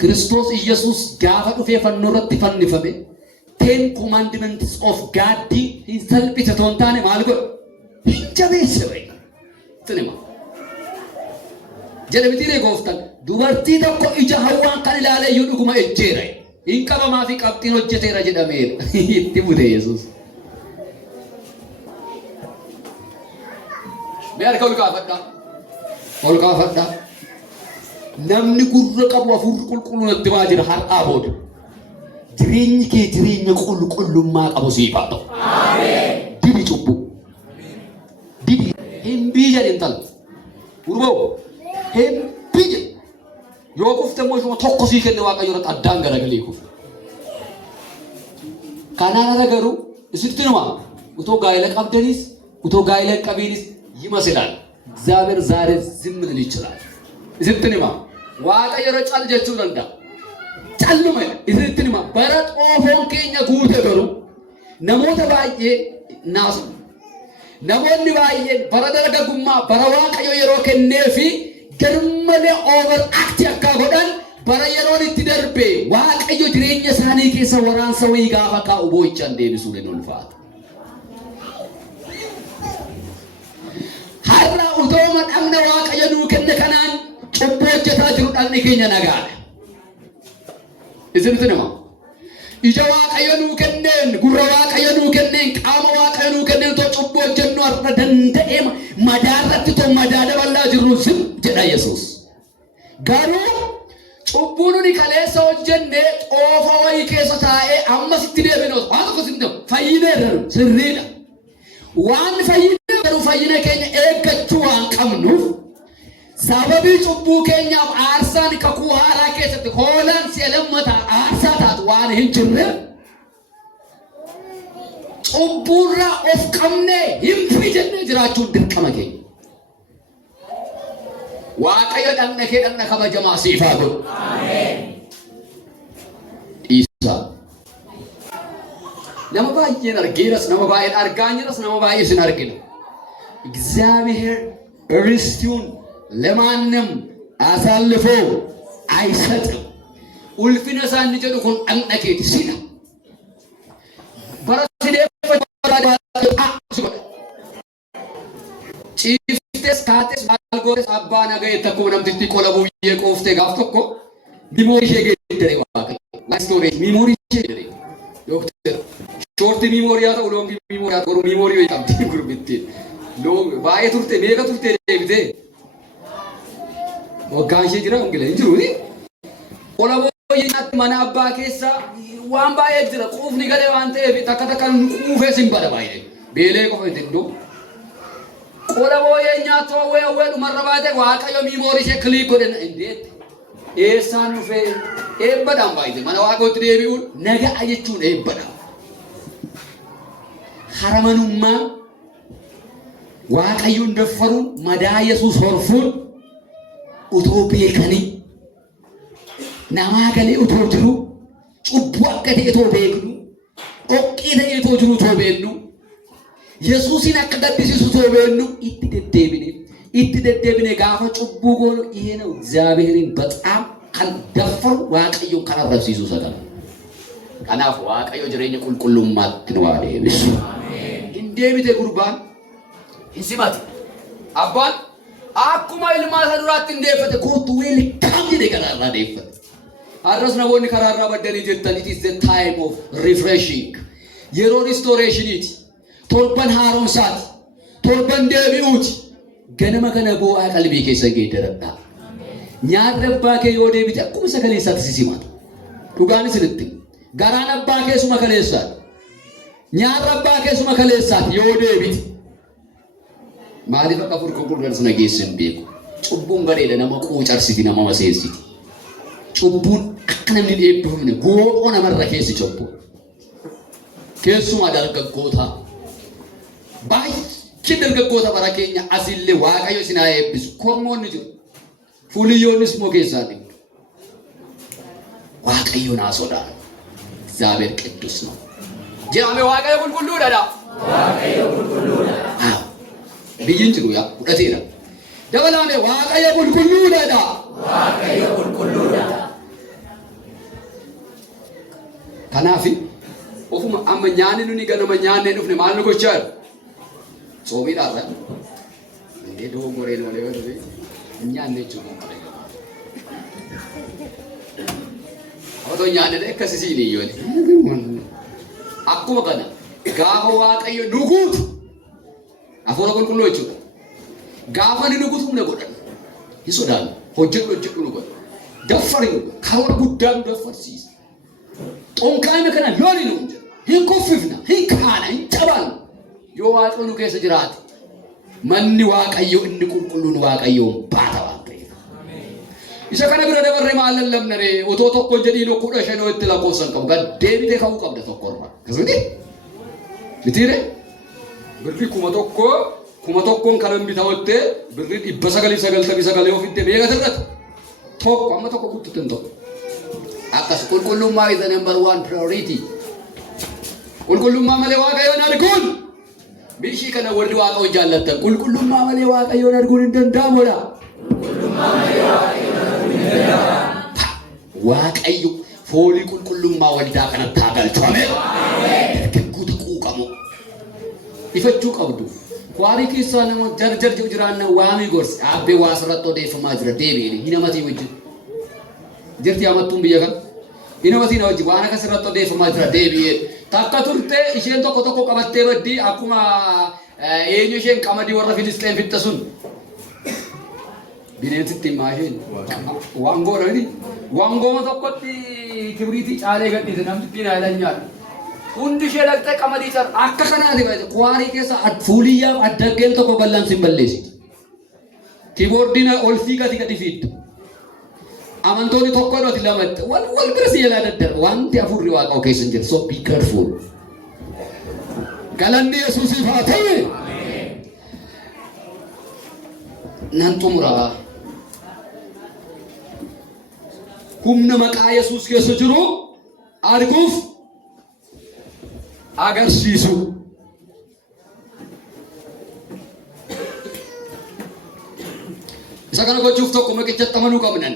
Kristos Yesus gaafa dhufee fannoo irratti fannifame 10 commandments of God hin salphise toon taane maal godhe hin jabeesse wayi sinima jedhamtire gooftan dubartii tokko ija hawwaan kan ilaalee yoo dhuguma ejjeera hin qabamaa fi qabxiin hojjeteera jedhameera itti bude Yesuus. Mee harka ol kaafadhaa. Namni gurra qabu hafuurri qulqulluun itti baa jira har'aa booda. Jireenyi kee jireenya qulqullummaa qabu siif haa ta'u. Dibi cubbuu. Dibi hin biyya intala. Gurboo hin biyya. Yoo kufte immoo ishuma tokko sii kenne Waaqayyo irratti addaan garagalee kufu. Kanaan garuu isitti numa utoo gaa'ela qabdanis utoo gaa'ela qabiinis ይመስላል እግዚአብሔር ዛሬ ዝም ሊል ይችላል። እዝትንማ waaqayyo yeroo cal jechuu danda'a. Calluma izittinima bara xoofoon keenya guute garuu namoota baay'ee naasu. Namoonni baay'een bara dargaggummaa bara waaqayyo yeroo kennee fi garmalee over act akka godhan bara yeroon itti darbe waaqayyo jireenya isaanii keessa waraansa wayii gaafa kaa'u boo'ichaan deebisuu ni ulfaata. Har'a utoo madhamna waaqayyo nuu kenne kanaan cubbuu hojjetaa jiru dhagni keenya nagaadha. Isinitti nima ija waaqayyo nuu kenneen gurra waaqayyo nuu kenneen qaama waaqayyo nuu kenneen utoo cubbuu hojjennu har'a danda'ee madaarratti too madaa daballaa jirru zim jedha Yesuus. Garuu cubbuu nuni kaleessa hojjenne xoofa wayii keessa taa'ee ammas itti deebinoo waan tokko sitti fayyineerra sirriidha. Waan fayyine garuu fayyina keenya eeggachuu waan qabnuuf sababii cubbuu keenyaaf aarsaan kakuu haaraa keessatti hoolaan si'a lammataa aarsaa taatu waan hin jirre cubbuurraa of qabnee hin jennee jiraachuun dirqama keenya. Waaqayyo dhagna kee dhagna kabajamaa siif haa godhu. Dhiisaa. Nama baay'een arginas nama baay'een argaa jiras nama baay'ee sin argina. እግዚአብሔር ርስቱን ለማንም አሳልፎ አይሰጥም። ኡልፊነሳ እንጀዱ ኩን አንነኬት ሲላ በራሲዴ ፈራዳ ቺፍቴስ ካቴስ ባልጎሬስ አባ ነገ ተኮ ነምትቲ ቆለቡ የቆፍቴ ጋፍቶኮ ሚሞሪ ሸገደሬ ዋቀ ስቶሪ ሚሞሪ ሸገደሬ ዶክተር ሾርት ሚሞሪ ያለው ሎንግ ሚሞሪ ያለው ሚሞሪ ይጣም ጉርብት ሎንግ ባየ ቱርቴ ሜጋ ቱርቴ ደብቴ ወጋሽ ጅራ እንግለ እንጅሩኒ ቆለቦ ይናት ማና አባ ኬሳ ዋን ባየ ጅራ ቁፍኒ ገለ ዋንቴ ቢታከተከ ኑቁፌ ሲምባለ ባየ ቤሌ ቆፈንቴ ዶ ቆለቦ የኛቶ ወዱ መረባቴ ዋቀዮ ሚሞሪ ሸ ክሊክ ወደን እንዴት ኤሳኑ ፌ ኤበዳም ባይዘ ማና ዋቆት ደቢኡን ነገ አየቹን ኤበዳም ሐረመኑማ waaqayyoon daffaruun madaa Yesuus horfuun utoo beekanii namaa galee utoo jiru cubbuu akka ta'e utoo beeknu dhoqqee ta'e utoo jiru utoo beeknu Yesuusin akka gaddisiisu utoo beeknu itti deddeebine gaafa cubbuu goonu ይሄ ነው እግዚአብሔርን በጣም kan daffaru waaqayyoon kan arrabsiisu sadan kanaaf waaqayyo jireenya qulqullummaatti nu deebisu hin deebite gurbaan Isimati abbaan akkuma ilmaa isa duraatti indeeffate kootu weeli kam jedhe karaarraa deeffate. Har'as namoonni karaarraa baddanii jettan it is the time of refreshing. Yeroo restorationiti. Torban haaromsaati. Torban deebi'uuti. Ganama kana bu'aa qalbii keessa geeddaradhaa. Nyaata abbaa kee yoo deebite akkuma sagaleessaatti sisimata. Dhugaan isinitti. Garaan abbaa keessuma kaleessaati. Nyaata abbaa keessuma kaleessaati yoo deebite. Maaliif akka furqulqulluun sana geessan beeku. Cubbuun bareeda nama quucarsiti nama maseessiti. Cubbuun akka namni dheebbifamne gooqoo namarra keessi cubbu. Keessumaa dargaggoota. Baay'ee dargaggoota bara keenya asillee waaqayyo isin haa eebbisu. Kormoonni jiru. Fuuliyyoonnis immoo keessaati. Waaqayyo naa sodaatu. እግዚአብሔር ቅዱስ ነው. jedhame waaqayyo qulqulluudha. Waaqayyo qulqulluudha. Biyyin jiru yaa fudhateera. Dabalame waaqayyo qulqulluudha. Waaqayyo qulqulluudha. Kanaaf ofuma amma nyaanni nuni ganama nyaannee dhufne maal nu gochaa jiru? Soomiidhaadha. Indee dogoggoree noolee nyaanne jechuudha malee. Otoo nyaanne akkasisiin iyyoon. Akkuma kana gaafa Waaqayyo nu guutu hafuura qulqulluu jechuudha. Gaafa ni nu guutu humna godhan. Hin sodaannu. Hojjedhu nu godha. Daffari nu godha. Karoora guddaa nu daffarsiisa. Xonqaame kana looni nu jedha. Hin kuffifna, hin kaana, hin cabaannu. Yoo Waaqayyo nu keessa jiraate manni Waaqayyo inni qulqulluun Waaqayyoon baata waan ta'eef. Isa kana bira dabarree maal lallabna ree otoo tokko jedhiin 15 itti lakkoofsan qabu gad deebitee ka'uu qabda tokko irraa. Akkasumatti mitiire birrii 1,000 kan bitawwattee birrii 999 ofitti beekata irratti tokko amma tokko guutuutiin tokko. Akkas qulqullummaa is the number 1 priority. Qulqullummaa malee Waaqayyoon arguun bishii kana warri Waaqayyoon jaallatan qulqullummaa malee Waaqayyoon arguun hin danda'amudha. Waaqayyo foolii qulqullummaa waldaa kanatti haa galchame. Dargaggoota quuqamu ifachuu qabdu. Waarii keessaa nama jarjar jiraanna waamii gorsi aabbee waa asirratti odeeffamaa jira deebi'ee hin amatii wajjin. Jirti amattuun biyya kan hin amatii na wajjin waan akkas irratti odeeffamaa jira deebi'ee. Takka turtee isheen tokko qabattee baddii akkuma eenyu isheen qamadii warra Filisxeen fitta sun. Bineensitti maasheen waangoodha waangooma tokkotti kibriitii caalee gadhiise namni ittiin haalan nyaata. Hundi ishee dhaqxee qamadii car akka kanaati baay'ee kwaarii keessa fuuliyyaa addaggeen tokko bal'aansi hin balleessiti. Kiiboordiin ol fiigati gadi fiiddu. Amantoonni tokko irratti lamatti wal bira si jalaa daddarba wanti afurri Waaqaa keessa hin jiru so be careful. Galanni Yesuusiif haa ta'e. Nan xumuraa. Humna maqaa Yesuus keessa jiru arguuf agarsiisu. Isa kana gochuuf tokko maqichatti amanuu qabnan.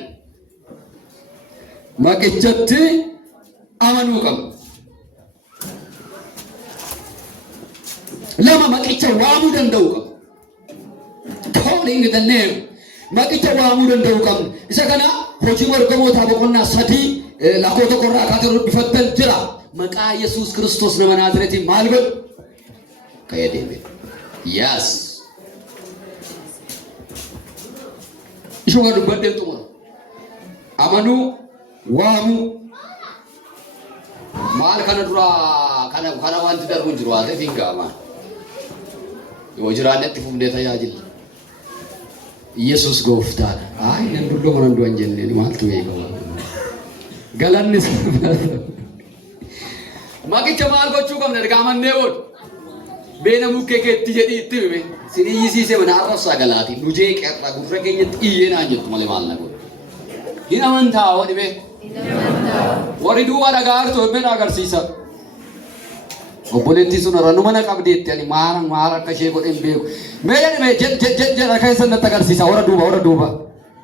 Maqichatti amanuu qabna. Lama maqicha waamuu danda'uu qabna. Calling the name. Maqicha waamuu danda'uu qabna. Isa kana hojii wargamootaa boqonnaa 3 lakkoofsa qorraa kaatee bifattan jira. Maqaa Yesuus Kiristoos nama Naazreetiin maal godhu? Ka'ee deeme. Yes. Ishuma dubbadheen xumura. Amanuu waamu maal kana dura kana wanti darbu jiru haa ta'e fingaama. Yoo jiraannetti fufnee tajaajila. Yesuus gooftaadha. Nan dulloo nan du'an jenneen maaltu beekama. Galanni maqicha maal gochuu qabna erga amannee booda. Beena mukkee keetti jedhii itti hime. Sin iyyisiisee mana arrabsaa galaati. Nujee qeerraa gurra keenyatti iyyee naan jettu malee maal na godhu. Hin amantaa wani bee. Warri duwwaa dhagaa artu ebbeen agarsiisa. Obboleettii sun irra numa na qabdeetti ani maal akka ishee godhen beeku. Mee jedha keessa natti agarsiisa warra duuba.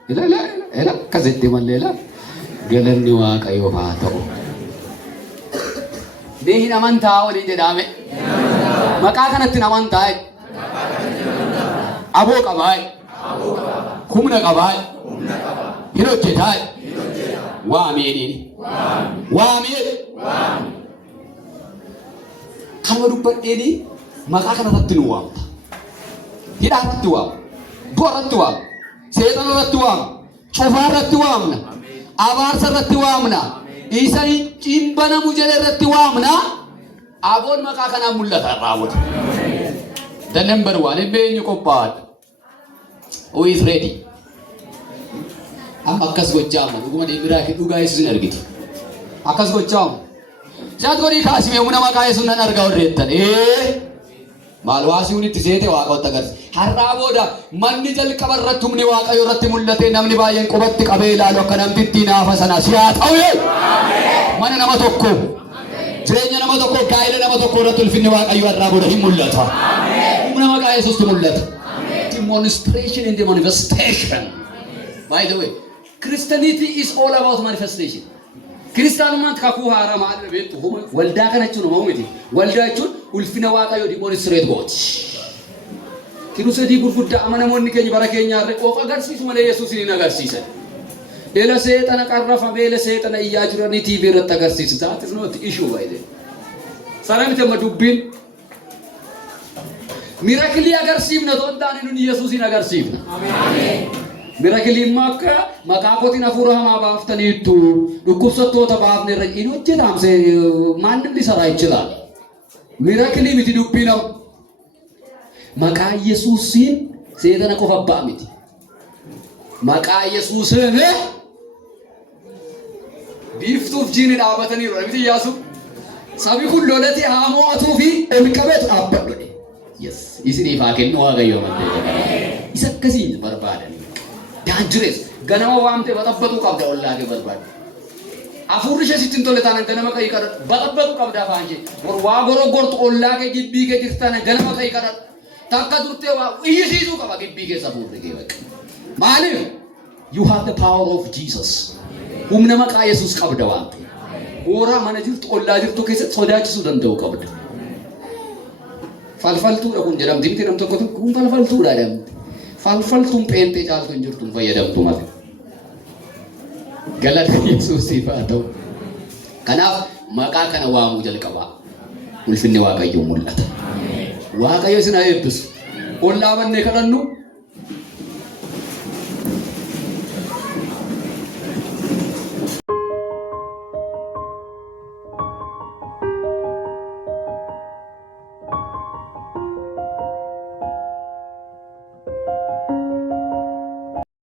Ila akkasitti mallee ila. Galanni Waaqayyoof haa ta'u. Mee hin amantaa walii jedhame. Maqaa kanatti hin amantaa. Aboo qabaa. Humna qabaa. Hin hojjetaa. Waameen. Kanuma dubbadheeni maqaa kanarratti nu waamta. Hidhaarratti waamna. Du'arratti waamna. Seexanarratti waamna. Cufaarratti waamna. Abaarsarratti waamna. Isa cimbanamu jedharratti waamna. Aboon maqaa kanaan mul'ata raawwata. The number 1 eenyu qophaa'aadha. Who is ready? Amma akkas gochaama. Dhuguma deebiraa fi dhugaa Yesuusin argiti. Akkas gochaama. Saat godhii kaasime humna maqaa Yesuus nan argaa warreettan. Maal waasii hunitti seete Waaqoota agarsiisa. Har'aa booda manni jalqaba irratti humni Waaqayyo irratti mul'ate namni baay'een qubatti qabee ilaalu akka namtittii naafa sana si haa ta'u. Mana nama tokko jireenya nama tokko gaa'ela nama tokko irratti ulfinni Waaqayyo har'aa booda hin mul'ata. Humna maqaa Yesuustu mul'ata. Demonstration and manifestation. By the way, Christianity is all about manifestation. Kiristaanummaan kakuu haaraa maal beektu waldaa kana jechuun uumamu miti. Waldaa jechuun ulfina Waaqayyoo demonstrate gooti. Kiru sadii gurguddaa amanamoonni keenya bara keenyaarra of agarsiisu malee Yesuusin hin agarsiisan. Ela seexana qarrafamee ela seexana iyyaa jiranii TV irratti agarsiisu. That is not issue by the way. Sanamite amma dubbiin mirakilii agarsiifna ta'uu taane nuni Yesuusin agarsiifna. Ameen. Mirakiliin maqaa kootiin hafuura hamaa baaftaniittu dhukkubsattoota baafne irra hin hojjetamse maannim lisaraa jira. Mirakilii miti dubbiin maqaa Yesuusin seexana qofa abbaa miti. Maqaa Yesuusin biiftuuf jiini dhaabataniiru. Miti yaasu sabi kun lolati haa mo'atuu fi ol qabeetu dhaabbadhu. Yes, isiniif haa kennu Waaqayyo malee. Isa akkasiin barbaadan. Dangerous. Ganama waamte baxabbatuu qabda ollaa kee barbaadu. Hafuurri ishee sittiin tolle taanaan ganama ka'ii kadhadhu. Baxabbatuu qabda afaan ishee. Waa gorogortu ollaa kee gibbii kee jirtaan ganama ka'ii kadhadhu. Takka turtee waa iyyisiisuu qaba gibbii keessa hafuurri kee bakka. Maaliif? You have the power of Jesus. Humna maqaa Yesuus qabda waan ta'e. Booraa mana jirtu ollaa jirtu keessatti sodaachisuu danda'u qabda. Falfaltuudha kun jedhamti miti nam tokko kun falfaltuudha jedhamti. Falfaltuun peentee caaltu hin jirtu fayyadamtu malee. Galata Yesuusiif haa ta'u. Kanaaf maqaa kana waamuu jalqabaa. Ulfinni Waaqayyoo mul'ata. Waaqayyo isin haa eebbisu. Ollaa bannee kadhannu